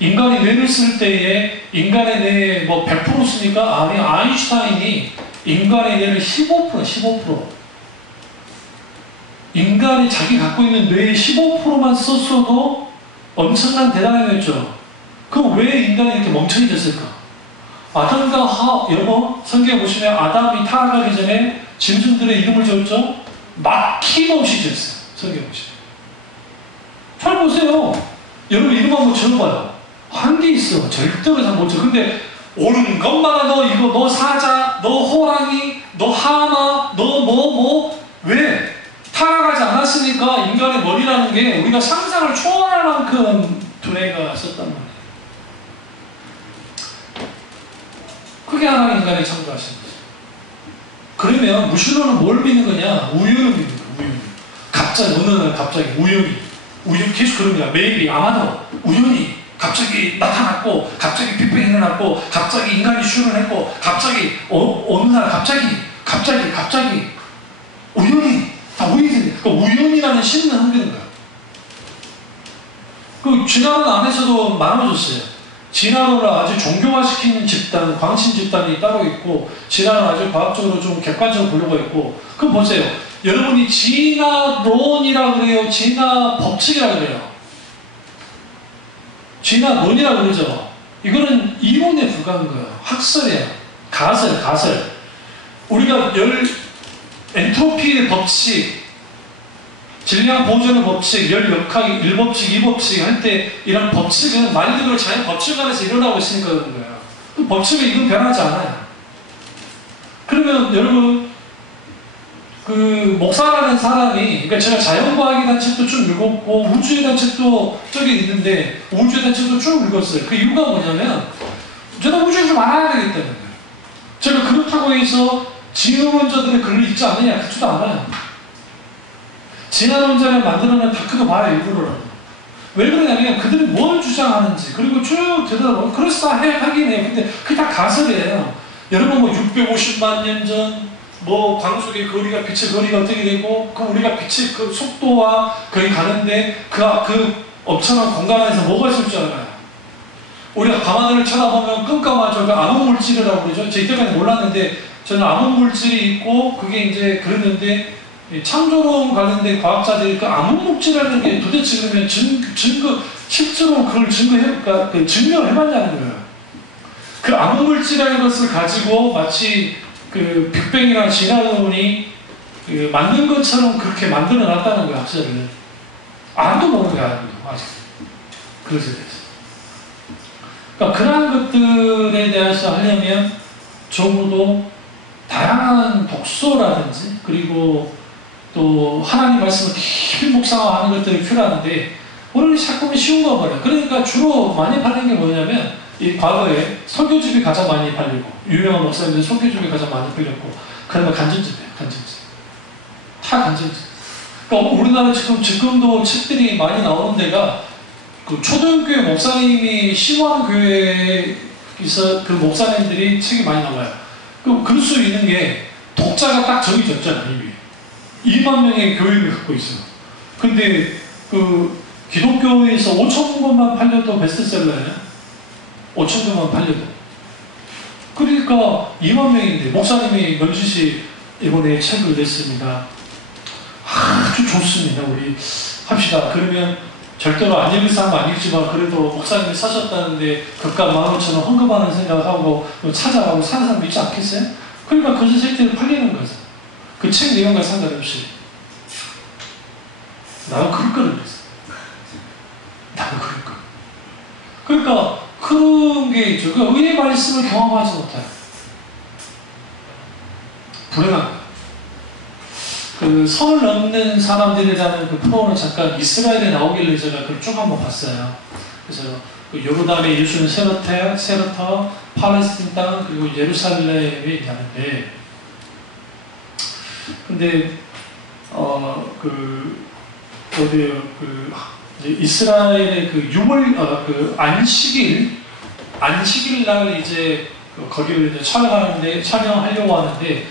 인간이 뇌를 쓸 때에 인간의 뇌에 100% 쓰니까 아니 아인슈타인이 인간의 뇌를 15%. 인간이 자기 갖고 있는 뇌의 15%만 썼어도 엄청난 대단했죠. 그럼 왜 인간이 이렇게 멍청해졌을까? 아담과 여보, 성경에 보시면 아담이 타락하기 전에 짐승들의 이름을 지었죠? 막힘없이 지었어요. 성경에 보시면. 잘 보세요. 여러분 이름 한번 지어봐요. 한계 있어. 절대로 잘 못 지어. 근데 옳은 것마다 너 사자, 너 호랑이, 너 하마, 너 왜? 타락하지 않았으니까 인간의 머리라는 게 우리가 상상을 초월할 만큼 두뇌가 썼단 말이에요. 그게 하나님 인간이 창조하신 거죠. 그러면 무신론은 뭘 믿는 거냐? 우연을 믿는 거야. 우연. 갑자기 어느 날 갑자기 우연히 계속 그럽니다. 매일이 아마도 우연히 갑자기 나타났고, 갑자기 빅뱅이 일어났고, 갑자기 인간이 출현했고, 갑자기 어느 날 갑자기 우연히 다 우연히. 그 우연이라는 신은 한계는 거야. 그 진화론 안에서도 나눠졌어요. 진화론을 아주 종교화시키는 집단, 광신 집단이 따로 있고, 진화론을 아주 과학적으로 좀 객관적으로 보려고 있고, 그럼 보세요. 여러분이 진화론이라고 그래요? 진화 법칙이라고 그래요? 진화론이라고 그러죠? 이거는 이론에 불과한 거예요. 학설이에요. 가설. 우리가 엔트로피의 법칙, 질량 보존의 법칙, 열 역학 1법칙, 2법칙 할 때 이런 법칙은 말 그대로 자연 법칙 안에서 일어나고 있으니까 그런 거예요. 그 법칙은 이건 변하지 않아요. 그러면 여러분 그 목사라는 사람이, 그러니까 제가 자연과학의 단책도 쭉 읽었고 우주의 단책도 저기 있는데 우주의 단책도 쭉 읽었어요. 그 이유가 뭐냐면 저는 우주에 좀 알아야 되기 때문에. 제가 그렇다고 해서 진화론자들의 글을 읽지 않느냐? 그렇지도 않아요. 진화론자를 만들어낸 다크도 봐요, 일부러라도. 왜 그러냐면 그들이 뭘 주장하는지, 그리고 쭉 들여다보면 그럴싸하긴 해요. 근데 그게 다 가설이에요. 여러분 650만 년 전 광속의 거리가, 빛의 거리가 어떻게 되고, 그럼 우리가 빛의 그 속도와 거기 가는데 그 엄청난 공간 안에서 뭐가 있을 줄 알아요? 우리가 밤하늘을 쳐다보면 깜깜하죠. 그 암흑물질이라고 그러죠. 저 이때까지 몰랐는데 저는 암흑물질이 있고 그게 이제 그랬는데, 창조론 관련된 과학자들이 그 암흑물질이라는 게 도대체 그러면 실제로 그걸 증명을 해봤냐는 거예요. 그 암흑물질이라는 것을 가지고 마치 그 빅뱅이나 진화론이 만든 것처럼 그렇게 만들어 놨다는 거예요, 학설을. 아무도 모르는 거야, 아직. 그것에 대해서. 그러니까 그러한 것들에 대해서 하려면 적어도 다양한 독서라든지, 그리고 또 하나님 말씀을 깊이 묵상하는 것들이 필요한데, 오늘 자꾸만 쉬운 거 버려요. 그러니까 주로 많이 팔린 게 뭐냐면, 이 과거에 설교집이 가장 많이 팔리고, 유명한 목사님들 설교집이 가장 많이 팔렸고, 그러면 간증집이에요, 간증집. 다 간증집. 그러니까 우리나라 지금도 책들이 많이 나오는 데가, 그 초등교회 목사님이 시원 교회에서 그 목사님들이 책이 많이 나와요. 그럴 수 있는 게 독자가 딱 정해졌잖아요, 이미. 2만 명의 교인을 갖고 있어요. 근데 그 기독교에서 5천 권만 팔려도 베스트셀러예요. 5,000개만 팔려도. 그러니까 2만 명인데 목사님이 넌지시 이번에 책을 냈습니다. 아주 좋습니다. 우리 합시다. 그러면 절대로 안 읽을 사람은 안 읽지만 그래도 목사님이 사셨다는데 그깟 15,000원 헌금하는 생각하고 찾아가고 사는 사람 있지 않겠어요? 그러니까 그 책들이 팔리는 거죠. 그 책 내용과 상관없이. 나도 그럴 거를 그랬어. 나도 그럴 거. 그러니까 그런 게 있죠. 그 의의 말씀을 경험하지 못해요. 불행한 거예요. 그 선을 넘는 사람들이라는 그 프로는 잠깐 이스라엘에 나오길래 제가 그걸 쭉 한번 봤어요. 그래서 그 요르단의 유순 세르터, 팔레스틴 땅 그리고 예루살렘에 있는데, 근데 어디요? 이스라엘의 그 안식일 날 이제 거기를 이제 촬영하려고 하는데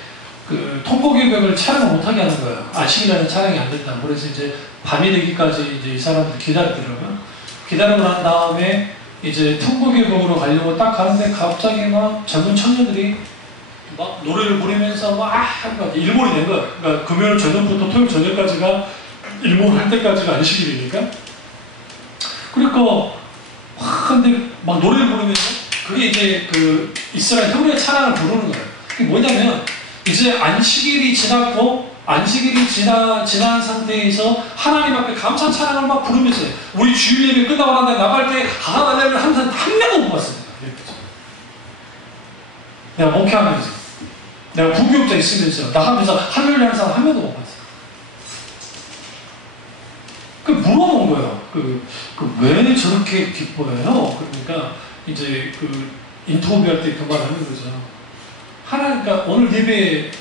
그 통곡의벽을 촬영을 못하게 하는 거예요. 안식일 날은 촬영이 안 된다. 그래서 이제 밤이 되기까지 이제 이 사람들 기다리더라고요. 기다리고 난 다음에 이제 통곡의벽으로 가려고 딱 가는데 갑자기 막 젊은 청년들이 막 노래를 부르면서 막 일몰이 된 거예요. 그러니까 금요일 저녁부터 토요일 저녁까지가 일몰할 때까지가 안식일이니까. 그러니까 근데 막 노래를 부르면서 그게 이제 그 이스라엘 형제 찬양을 부르는 거예요. 그게 뭐냐면 이제 안식일이 지났고 안식일이 지난 상태에서 하나님 앞에 감사 찬양을 막 부르면서 우리 주일 예배 끝나고 난 다음에 나갈 때 하나님을 항상 한 명도 못 봤습니다. 내가 목회하면서 내가 부교육자 있으면서 나가면서 할렐루야 하는 사람 한 명도 못 봤어요. 그 물어본 거예요. 왜 저렇게 기뻐해요? 그러니까 이제 그 인터뷰할 때 그 말 하는 거죠. 그러니까 오늘 예배에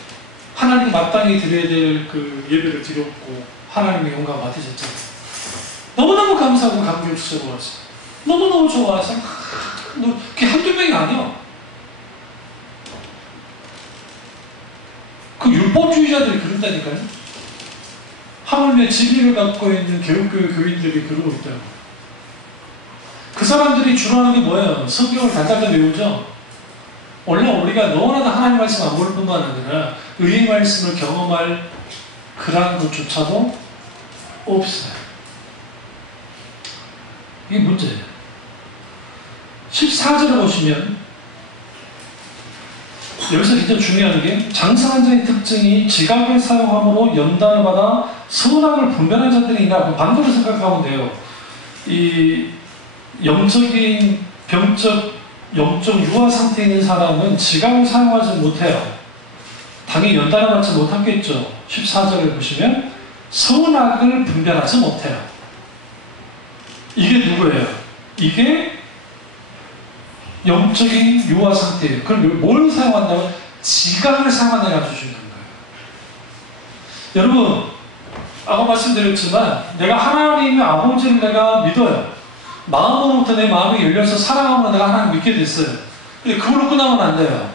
하나님 마땅히 드려야 될 그 예배를 드렸고 하나님의 영광 받으셨잖아요. 너무너무 감사하고 감격스러워서 너무너무 좋아서 그게 한두 명이 아니야. 그 율법주의자들이 그런다니까요. 하물며 진리를 갖고 있는 개혁교회 교인들이 그러고 있다고. 그 사람들이 주로 하는 게 뭐예요? 성경을 달달달 외우죠? 원래 우리가 너무나도 하나님 말씀 안 볼 뿐만 아니라 의의 말씀을 경험할 그러한 것조차도 없어요. 이게 문제예요. 14절을 보시면 여기서 굉장히 중요한 게 장사한 자의 특징이 지각을 사용함으로 연단을 받아 선악을 분별한 자들이나 반대로 생각하면 돼요. 이 영적인 영적 유아 상태에 있는 사람은 지각을 사용하지 못해요. 당연히 연단을 받지 못하겠죠. 14절을 보시면 선악을 분별하지 못해요. 이게 누구예요? 이게 영적인 유아 상태예요. 그럼 뭘 사용한다고? 지각을 사용한다는 게 아주 중요한 거예요. 여러분, 아까 말씀드렸지만 내가 하나님의 아버지를 내가 믿어요. 마음으로부터 내 마음이 열려서 사랑함으로 내가 하나님 믿게 됐어요. 근데 그걸로 끝나면 안 돼요.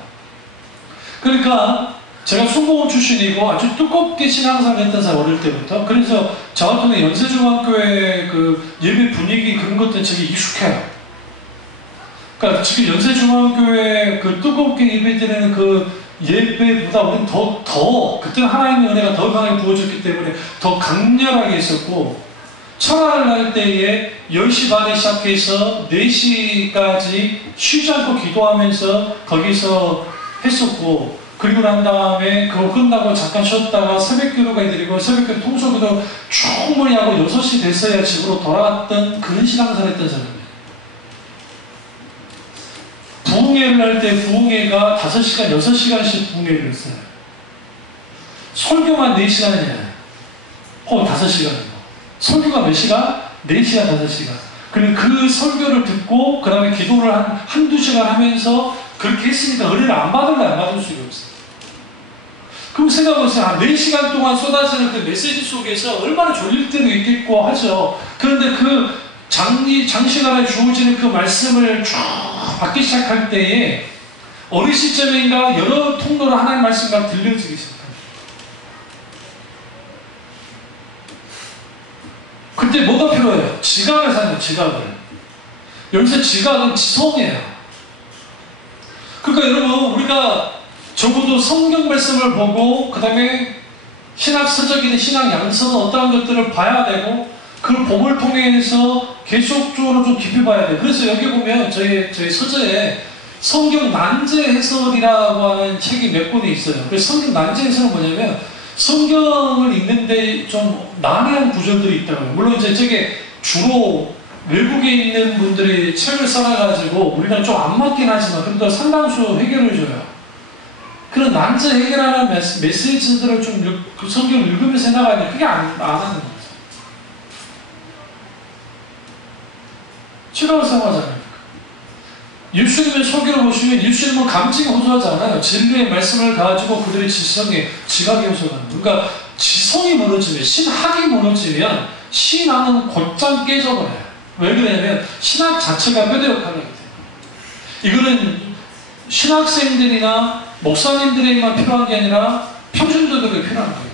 그러니까 제가 순복음 출신이고 아주 두껍게 신앙생활을 했던 사람 어릴 때부터. 그래서 저 같은 경우는 연세중앙교회 그 예배 분위기 그런 것들은 되게 익숙해요. 그러니까 지금 연세중앙교회 그 뜨겁게 예배드리는 그 예배보다 우리는 더 그때는 하나님의 은혜가 더 강하게 부어졌기 때문에 더 강렬하게 있었고, 철학을 할 때에 10시 반에 시작해서 4시까지 쉬지 않고 기도하면서 거기서 했었고, 그리고 난 다음에 그거 끝나고 잠깐 쉬었다가 새벽기도가 드리고 새벽기도 통솔기도 충분히 하고 6시 됐어야 집으로 돌아갔던 그런 신앙생활을 했던 사람이에요. 부흥회를 할 때 부흥회가 5시간, 6시간씩 부흥회를 했어요. 설교만 4시간이잖아요. 혹은 5시간이고. 설교가 몇 시간? 4시간, 5시간. 그리고 그 설교를 듣고 그 다음에 기도를 한두 시간 하면서 그렇게 했으니까 은혜를 안 받을래 안 받을 수가 없어요. 그럼 생각해보세요. 한 4시간 동안 쏟아지는 그 메시지 속에서 얼마나 졸릴 때도 있겠고 하죠. 그런데 그 장시간에 주어지는 그 말씀을 쭉 받기 시작할 때에 어느 시점인가 여러 통로로 하나님의 말씀과 들려지기 시작합니다. 그때 뭐가 필요해요? 지각을 사는 지각을. 여기서 지각은 지성이에요. 그러니까 여러분, 우리가 적어도 성경 말씀을 보고 그 다음에 신학 서적이나 신학 양서는 어떠한 것들을 봐야 되고 그 복을 통해서 계속적으로 좀 깊이 봐야 돼요. 그래서 여기 보면 저희 서재에 성경 난제 해설이라고 하는 책이 몇 권이 있어요. 그래서 성경 난제 해설은 뭐냐면 성경을 읽는데 좀 난해한 구절들이 있다고요. 물론 이제 저게 주로 외국에 있는 분들이 책을 써놔가지고 우리는 좀 안 맞긴 하지만 그래도 상당수 해결을 줘요. 그런 난제 해결하는 메시지들을 좀 그 성경을 읽으면서 해나가는데 그게 안 하는 거예요. 치료를 생각하잖아요. 예수님의 소개를 보시면 예수님은 감칭에 호소하지 않아요. 진리의 말씀을 가지고 그들의 지각에 호소하는 거예요. 그러니까 지성이 무너지면, 신학이 무너지면 신앙은 곧장 깨져버려요. 왜 그러냐면 신학 자체가 뼈대 역할을 하기 때문에. 이거는 신학생들이나 목사님들에게만 필요한 게 아니라 평신도들에게 필요한 거예요.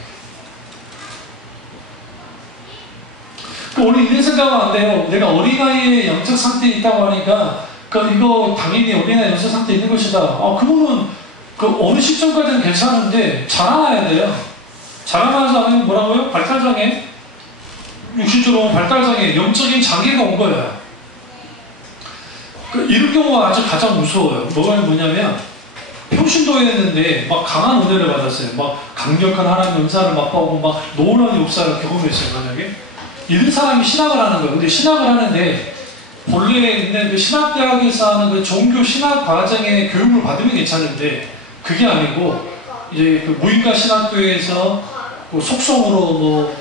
우리 이런 생각은 안 돼요. 내가 어린아이의 영적 상태에 있다고 하니까 이거 당연히 어린아이 영적 상태에 있는 것이다. 그거는 어느 시점까지는 괜찮은데 자라나야 돼요. 자라나서 하면 뭐라고요? 발달장애? 육신적으로 발달장애, 영적인 장애가 온 거예요. 이런 경우가 아주 가장 무서워요. 뭐냐면 평신도였는데 막 강한 은혜를 받았어요. 막 강력한 하나님의 은사를 맛보고 막 놀라운 역사를 경험했어요. 만약에 이런 사람이 신학을 하는 거예요. 근데 신학을 하는데 본래 있는 그 신학대학에서 하는 그 종교 신학 과정의 교육을 받으면 괜찮은데 그게 아니고 이제 그 무인가 신학교에서 그 속성으로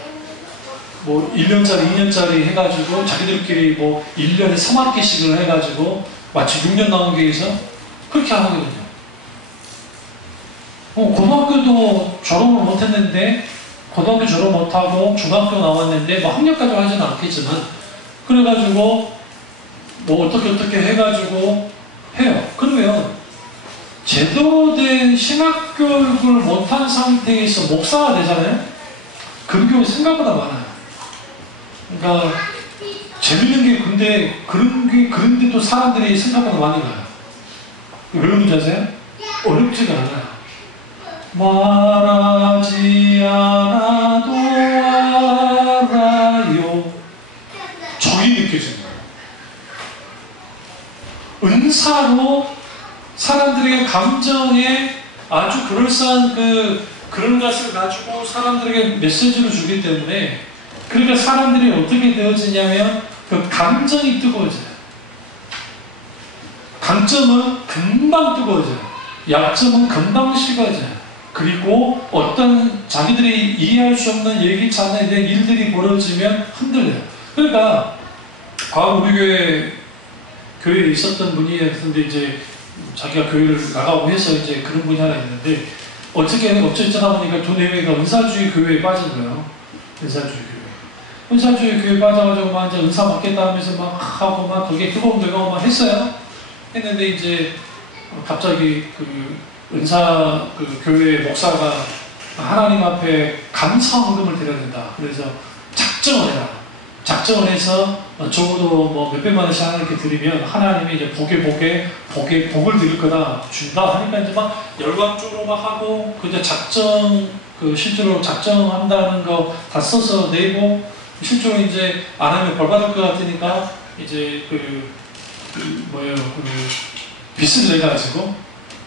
뭐 1년짜리, 2년짜리 해가지고 자기들끼리 뭐 1년에 3학기씩을 해가지고 마치 6년 나온 교회에서 그렇게 하거든요. 고등학교도 졸업을 못했는데 고등학교 졸업 못하고 중학교 나왔는데 뭐 학력까지 하지는 않겠지만 그래가지고 뭐 어떻게 해가지고 해요. 그러면 제대로 된 신학교육을 못한 상태에서 목사가 되잖아요. 그런 경우 생각보다 많아요. 그러니까 재밌는 게 근데 그런데도 사람들이 생각보다 많이 가요. 왜 그런지 아세요? 어렵지가 않아요. 말하지 않아도 알아요. 적이 느껴집니다. 은사로 사람들에게 감정에 아주 그럴싸한 그런 것을 가지고 사람들에게 메시지를 주기 때문에 그러니까 사람들이 어떻게 되어지냐면 그 감정이 뜨거워져요. 강점은 금방 뜨거워져요. 약점은 금방 식어져요. 그리고 어떤 자기들이 이해할 수 없는 예기치 않는 일들이 벌어지면 흔들려요. 그러니까 과거 우리 교회에 있었던 분이었는데 이제 자기가 교회를 나가고 해서 이제 그런 분이 하나 있는데 어쩌다 보니까 두 네명이가 은사주의 교회에 빠진 거예요. 은사주의 교회에 빠져가지고 막 이제 은사 받겠다 하면서 막 하고 막 거기에 뜨거운 막 했어요. 했는데 이제 갑자기 은사 교회 목사가 하나님 앞에 감사헌금을 드려야 된다. 그래서 작정을 해라. 작정을 해서 적어도 뭐 몇백만 원씩 하나님께 드리면 하나님이 이제 복에 복을 드릴 거다 준다 하니까 이제 막 열광적으로 막 하고 이제 실제로 작정한다는 거 다 써서 내고 실제로 이제 안 하면 벌 받을 것 같으니까 이제 빚을 내가지고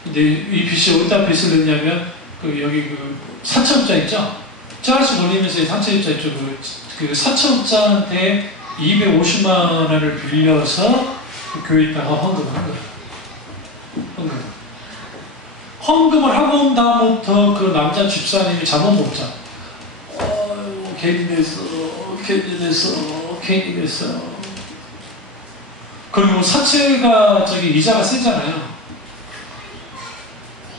근데 이 빚이 어디다 빚을 냈냐면 여기 사채업자 있죠? 짜라시 돌리면서 사채업자 있죠? 그 사채업자한테 250만 원을 빌려서 교회에다가 헌금을 한 거예요. 헌금을 하고 온 다음부터 그 남자 집사님이 잠을 못 자. 괜히 냈어. 그리고 사채가 이자가 세잖아요.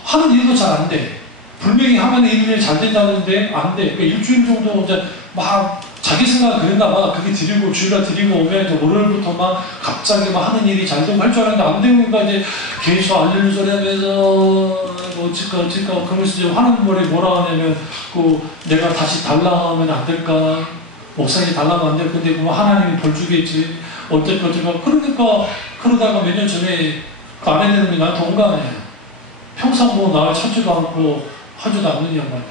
하는 일도 잘 안 돼. 분명히 하면 일이 잘 된다는데 안 돼. 그러니까 일주일 정도 이제 막 자기 생각은 그랬나 봐. 그게 주일날 드리고 오면 이제 월요일부터 막 갑자기 막 하는 일이 잘 되고 할 줄 알았는데 안 되니까 이제 계속 알리는 소리 하면서 어찌까 그러면서 이제 하는 말이 뭐라 하냐면 내가 다시 달라 하면 안 될까? 목사님이 달라고 안 될 건데 그럼 하나님이 벌 주겠지. 어쩔까 그러니까 그러다가 몇 년 전에 아내 되는 게 나한테 온 거 아니에요. 평상 뭐 나를 찾지도 않고 하지도 않는 양반이.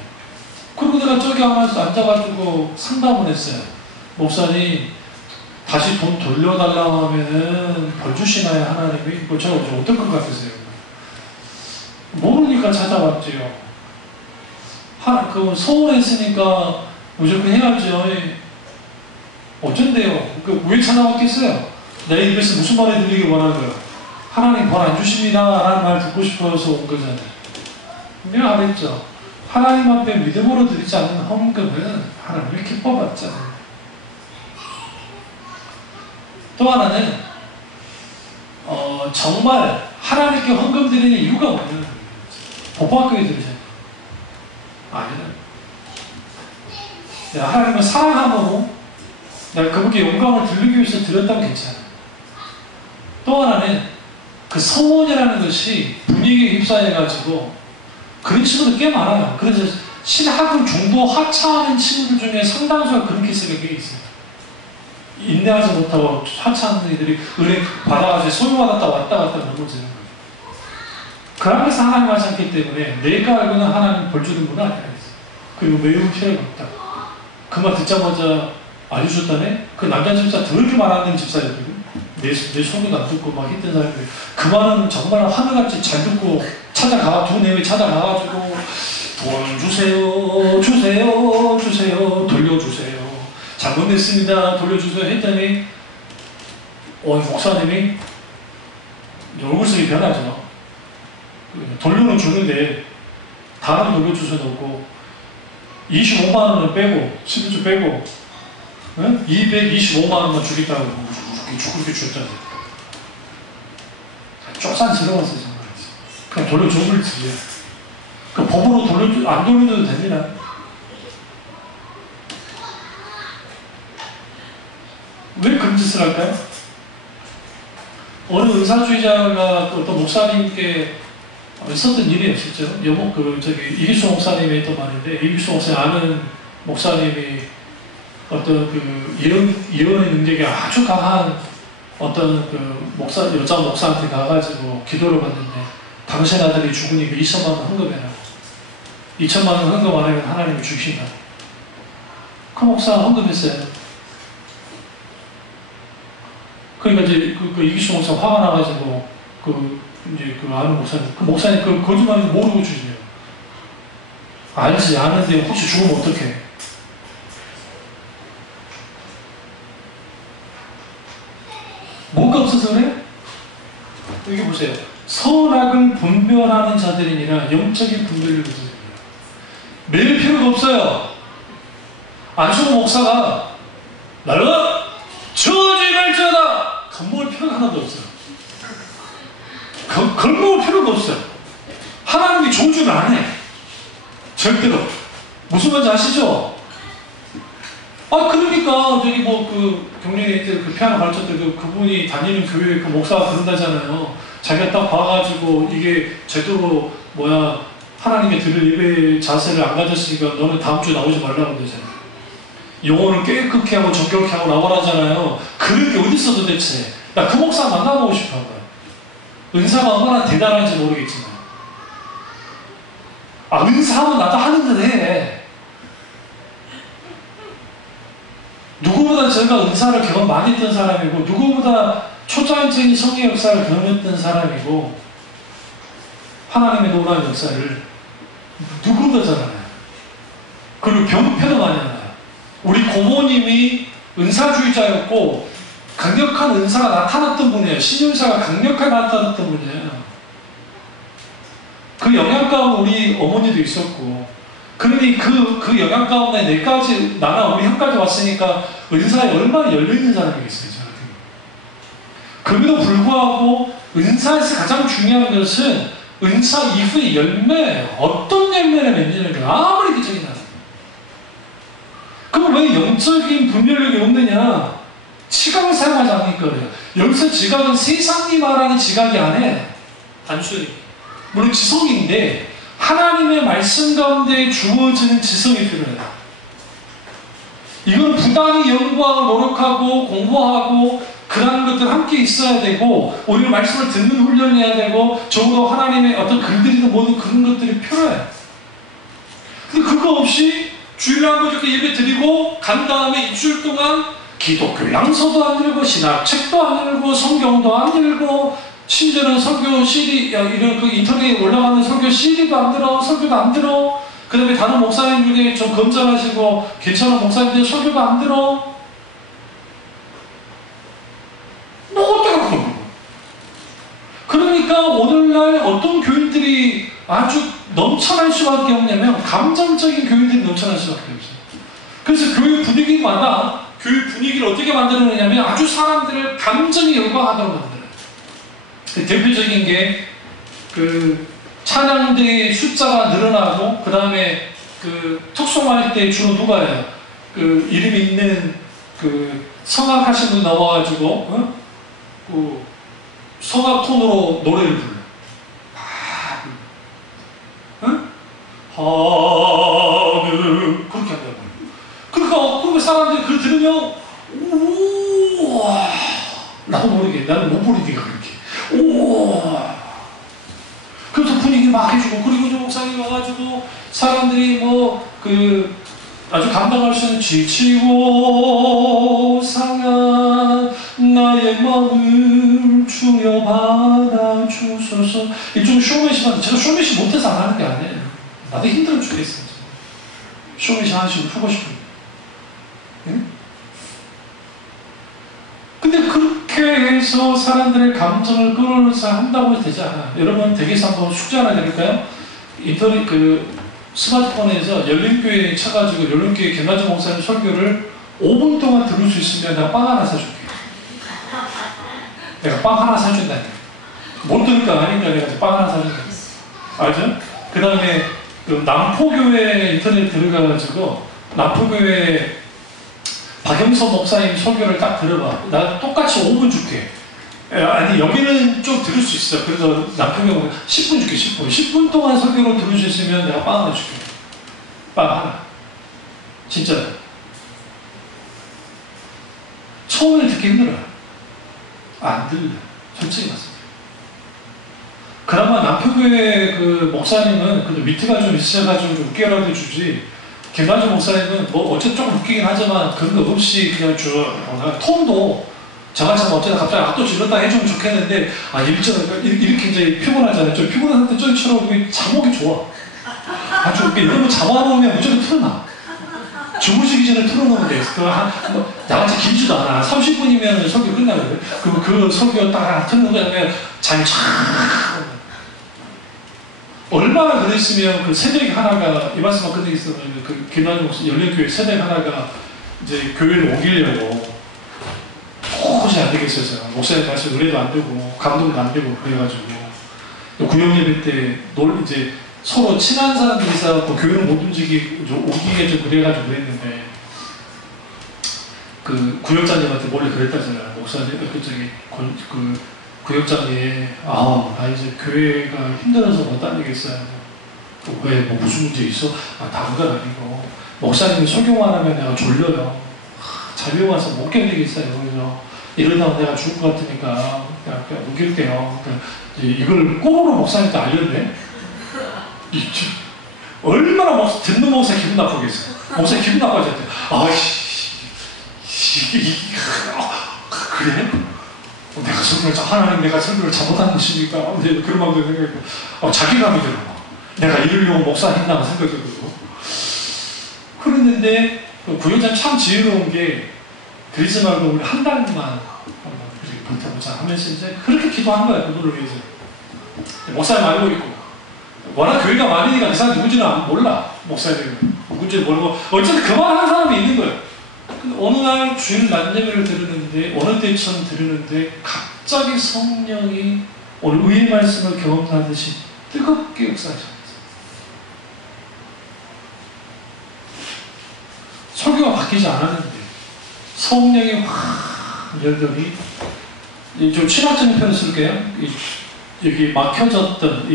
그리고 내가 저기 앉아가지고 상담을 했어요. 목사님, 다시 돈 돌려달라고 하면은 벌 주시나요, 하나님이? 이거 제가 어떨 것 같으세요? 모르니까 찾아왔지요. 서운했으니까 무조건 해야죠. 어쩐데요? 왜 찾아왔겠어요? 내 입에서 무슨 말이 들리길 원하는 거예요? 하나님 벌 안 주십니다 라는 말 듣고 싶어서 온 거잖아요. 내가 말했죠. 하나님 앞에 믿음으로 드리지 않는 헌금은 하나님을 기뻐받잖아요. 또 하나는 정말 하나님께 헌금 드리는 이유가 뭐냐면 복받기 위해 드리잖아요. 아니요. 내가 하나님을 사랑함으로 내가 그분께 영광을 돌리기 위해서 드렸다면 괜찮아요. 또 하나는 그 서원이라는 것이 분위기에 휩싸여가지고 그런 친구들 꽤 많아요. 그래서 신학을 중도 하차하는 친구들 중에 상당수가 그런 케이스가 꽤 있어요. 인내하지 못하고 하차하는 이들이 은혜 받아가지고 소유받았다 왔다 갔다 넘어지는 거예요. 그러면서 하나님 하지 않기 때문에 내가 알고는 하나님 벌 주는 분은 아니라 했어요. 그리고 매우 필요가 없다. 그 말 듣자마자 알려줬다네? 그 남자 집사 더럽게 말하는 집사였거든. 내 소리도 안 듣고 막 했던 사람들. 그 말은 정말 하늘같이 잘 듣고 찾아가, 두 내외 찾아가가지고 돈 주세요, 주세요, 주세요, 돌려주세요. 잘못했습니다, 돌려주세요 했더니 목사님이 얼굴색이 변하죠. 돌려는 주는데 다른 돌려주셔 놓고 25만 원을 빼고 11주 빼고 225만 원만 주겠다고 그렇게 줬잖아요. 쪼산스러웠어요. 정말. 그냥 돌려줘 버리지. 그 법으로 안 돌려줘도 됩니다. 왜 그런 짓을 할까요? 어느 은사주의자가 어떤 목사님께 있었던 일이 없었죠. 이기수 목사님이 했던 말인데, 이기수 목사님 아는 목사님이 어떤 예언의 능력이 아주 강한 어떤 여자 목사한테 가가지고 기도를 받는데, 당신 아들이 죽으니까 2천만 원 헌금해라. 2천만 원 헌금 안 하면 하나님이 주신다. 그 목사 헌금했어요. 그러니까 이제 이기수 목사 화가 나가지고 아는 목사님, 그 목사님 거짓말을 모르고 주시네요. 알지, 아는데 혹시 죽으면 어떡해? 뭔가 없어서 그래? 여기 보세요. 선악을 분별하는 자들이니라 영적인 분별력을 가집니다. 매일 필요가 없어요. 안수호 목사가 날라 저주의 발전하다 겁먹을 필요가 하나도 없어요. 겁먹을 필요가 없어요. 하나님이 조주를 안 해. 절대로. 무슨 말인지 아시죠? 그러니까 경련에 피아노 가르쳤던 그분이 다니는 교회 그 목사가 그런다잖아요. 자기가 딱 봐가지고 이게 제대로 하나님께 드릴 예배 자세를 안 가졌으니까 너는 다음 주에 나오지 말라고 그러잖아요. 영혼을 깨끗게 하고 정결케 하고 나오라잖아요. 그런 게 어딨어 도대체. 나 그 목사 만나보고 싶어 한 거야. 은사가 얼마나 대단한지 모르겠지만. 은사하면 나도 하는 듯 해. 누구보다 제가 은사를 경험 많이 했던 사람이고, 누구보다 초자연적인 성의 역사를 경험했던 사람이고, 하나님의 놀라운 역사를 누구보다 잘 알아요. 그리고 경패도 많이 알아요. 우리 고모님이 은사주의자였고 강력한 은사가 나타났던 분이에요. 신윤사가 강력하게 나타났던 분이에요. 그 영향 가운데 우리 어머니도 있었고, 그러니 그 영향 가운데 내까지, 나나 우리 형까지 왔으니까 은사에 얼마나 열려있는 사람이겠어요, 저한테. 그럼에도 불구하고 은사에서 가장 중요한 것은 은사 이후의 열매예요. 어떤 열매를 맺느냐는 아무리 기적이 나요. 그럼 왜 영적인 분별력이 없느냐? 지각을 사용하지 않으니까 그래요. 여기서 지각은 세상이 말하는 지각이 아니에요. 단순히. 물론 지성인데 하나님의 말씀 가운데 주어지는 지성이 필요해요. 이건 부단히 연구하고 노력하고 공부하고 그런 것들 함께 있어야 되고, 우리는 말씀을 듣는 훈련해야 되고, 적어도 하나님의 어떤 글들이든 뭐든 그런 것들이 필요해. 근데 그거 없이 주일에 한 번 이렇게 예배 드리고 간 다음에 일주일 동안 기독교 양서도 안 들고 신학책도 안 읽고 성경도 안 읽고 심지어는 설교 CD 이런 그 인터넷에 올라가는 설교 CD도 안 들어, 설교도 안 들어. 그 다음에 다른 목사님 중에 좀 검증하시고 괜찮은 목사님들 설교도 안 들어. 뭐 어떡하고. 그러니까 오늘날 어떤 교인들이 아주 넘쳐날 수밖에 없냐면 감정적인 교인들이 넘쳐날 수밖에 없어요. 그래서 교회 분위기마다 교회 분위기를 어떻게 만들어내냐면 아주 사람들을 감정에 열광하도록 만들어요. 대표적인 게 그 찬양대의 숫자가 늘어나고, 그 다음에 그 특송할 때 주로 누가 해요? 그 이름이 있는 그 성악하신 분 나와가지고 그 성악 톤으로 노래를 불러. 하늘 그렇게 한다고. 그러니까 사람들이 그걸 들으면 우와, 나도 모르게 나는 못 부르니까 그렇게 우와. 그래서 분위기 막 해주고, 그리고 저 목사님 와가지고 사람들이 뭐 그 아주 감당할 수 있는 지치고 상한 나의 마음을 주여 받아주소서. 일종의 쇼맨십한데, 제가 쇼맨십 못해서 안 하는 게 아니에요. 나도 힘들어 죽겠어요. 쇼맨십 하시고 하고 싶은데. 응? 근데 그렇게 해서 사람들의 감정을 끌어올려서 한다고 해도 되지 않아요. 여러분 댁에서 한번 숙제 하나 드릴까요? 인터넷 그 스마트폰에서 열린교회에 쳐가지고 열린교회 김만정 목사님 설교를 5분 동안 들을 수 있으면 내가 빵 하나 사줄게. 내가 빵 하나 사준다니까. 못 들을까 아닌가 내가 빵 하나 사준다. 알죠? 그 다음에 그 남포교회 인터넷 들어가가지고 남포교회 박영서 목사님 설교를 딱 들어봐. 나 똑같이 5분 줄게. 아니 여기는 좀 들을 수 있어. 그래서 남편이 10분 줄게. 10분 동안 설교를 들을 수 있으면 내가 빵 하나 줄게. 빵 하나. 진짜 처음에는 듣기 힘들어요. 안 들려. 솔직히 말씀드려요. 그나마 남편교회 그 목사님은 그래도 위트가 좀 있어가지고 좀 웃겨라도 주지, 김만주 목사님은 뭐 어쨌든 조금 웃기긴 하지만 그런 거 없이 그냥 쭉 톤도 저같이 어쩌다 갑자기 악도 질렀다 해주면 좋겠는데, 이렇게 이제 피곤하잖아요. 좀 피곤한 때 저희처럼 자목이 좋아. 아주 여러분 잠아놓으면 무조건 틀어놔. 주무시기 전에 틀어놓으면 돼. 나같이 길지도 않아. 30분이면 설교 끝나거든. 그 설교 딱 틀어놓은 다음에 잠이 촥. 얼마나 그랬으면 그 새벽 하나가, 이 말씀만 끝내겠으면 그 김만주 목사 열린교회 새벽 하나가 이제 교회를 옮기려고 도저히 안 되겠어요. 목사님 말씀 은혜도 안 되고 감동도 안 되고 그래가지고 구역 예배 때 이제 서로 친한 사람들이 있어서 교회를 못 오기게 좀 그래가지고 그랬는데, 그 구역장님한테 몰래 그랬다잖아요. 목사님 그 구역장님, 나 이제 교회가 힘들어서 못 다니겠어요. 왜 뭐 무슨 문제 있어? 다른 건 아니고 목사님이 설교만 하면 내가 졸려요. 잠이 와서 못 견디겠어요. 그래서 이러다가 내가 죽을 것 같으니까 그냥 우길게요. 이걸 꼬로로 목사님한테 알렸네. 얼마나 듣는 목사 기분 나쁘겠어. 목사 기분 나빠졌대. 그래? 내가 하나님 내가 설교를 잘못한 것이니까 그런 마음도 생각했고, 자괴감이 들어. 내가 이러려고 목사했나 생각이 들고. 그랬는데 구역장 참 지혜로운 게, 그러지 말고 우리 한 달만 한번 버텨보자 하면서 이제 그렇게 기도한 거야. 그분을 위해서. 목사님 알고 있고, 워낙 교회가 많으니까 그 사람 누군지는 몰라. 목사님 누군지는 모르고 어쨌든 그만한 사람이 있는 거예요. 근데 어느 날 주일 낮 예배를 들으는데, 어느 때처럼 들으는데 갑자기 성령이 오늘 의의 말씀을 경험하듯이 뜨겁게 역사하셨어요. 설교가 바뀌지 않았는데 성령이 확 열더니, 좀 친화적인 표현을 쓸게요. 여기 막혀졌던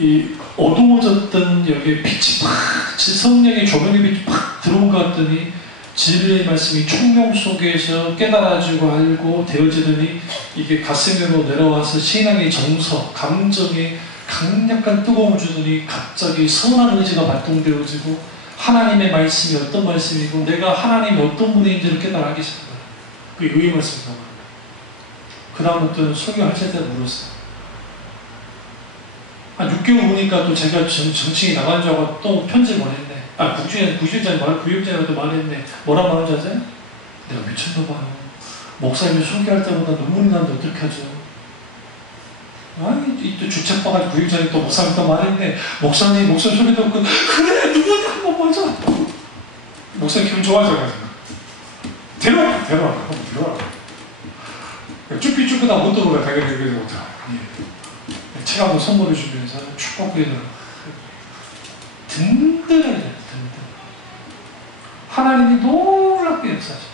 이 어두워졌던 여기 빛이 팍, 성령의 조명의 빛이 팍 들어온 것 같더니 진리의 말씀이 총명 속에서 깨달아지고 알고 되어지더니 이게 가슴으로 내려와서 신앙의 정서, 감정에 강력한 뜨거움을 주더니 갑자기 선한 의지가 발동되어지고 하나님의 말씀이 어떤 말씀이고 내가 하나님이 어떤 분인지를 깨달아가기 시작합니다. 그게 의의 말씀이라고 합니다. 그 다음부터는 설교하실 때 물었어요. 한 6개월 보니까 또 제가 정칭이 나간 줄 알고 또 편지 보냈네. 구역장이라도 말했네. 뭐라 말하는지 아세요? 내가 미쳤나봐요. 목사님이 소개할 때마다 눈물이 나는데 어떡하죠? 아니, 또 주책봐가지고 구역장이 또 목사님 또 말했네. 목사님 목소리 소리 듣고 그래 누구니 한번 보자. 목사님 기분 좋아져가지고 데려와. 쭈삐쭈삐다 못 들어오라 당연히 그래서 못하. 책 한번 선물해 주면서 축복드리는 든든하게 하나님이 놀랍게 역사하죠.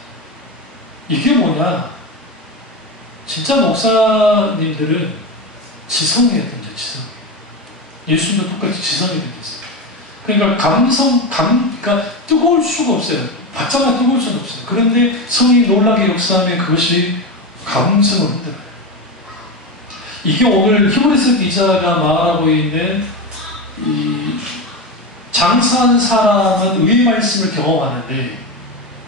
이게 뭐냐? 진짜 목사님들은 지성이어야 된다. 지성. 예수님도 똑같이 지성이 되겠어요. 그러니까 그러니까 뜨거울 수가 없어요. 받자마자 뜨거울 수는 없어요. 그런데 성이 놀라게 역사하면 그것이 감성을 흔들어요. 이게 오늘 히브리서 기자가 말하고 있는 이 장사한 사람은 의의 말씀을 경험하는데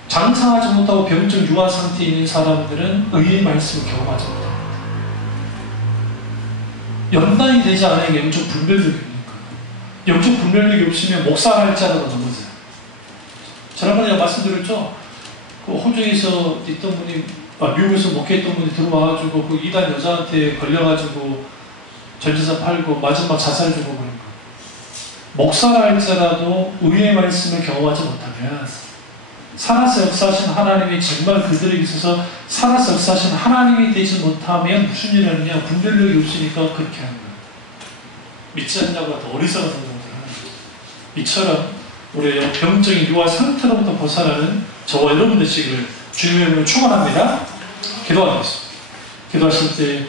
장사하지 못하고 병적 유아 상태에 있는 사람들은 의의 말씀을 경험하지 못합니다. 연단이 되지 않으면 영적 분별력이 있는 거예요. 영적 분별력이 없으면 목사할자라도 넘어져요. 지난번에 제가 말씀드렸죠? 그 호주에서 있던 분이 미국에서 목회했던 분이 들어와가지고 그 이단 여자한테 걸려가지고 전재산 팔고 마지막 자살 죽어버린 거예요. 목사랄지라도 의의 말씀을 경험하지 못하면 살아서 역사하신 하나님이 정말 그들에게 있어서 살아서 역사하신 하나님이 되지 못하면 무슨 일을 하느냐? 분별력이 없으니까 그렇게 하는 거예요. 믿지 않냐고 더 어리석은 생각을 하는 거예요. 이처럼 우리의 병적인 유아 상태로부터 벗어나는 저와 여러분 되시기를 주님의 이름으로 축원합니다. 기도하겠습니다. 기도하실 때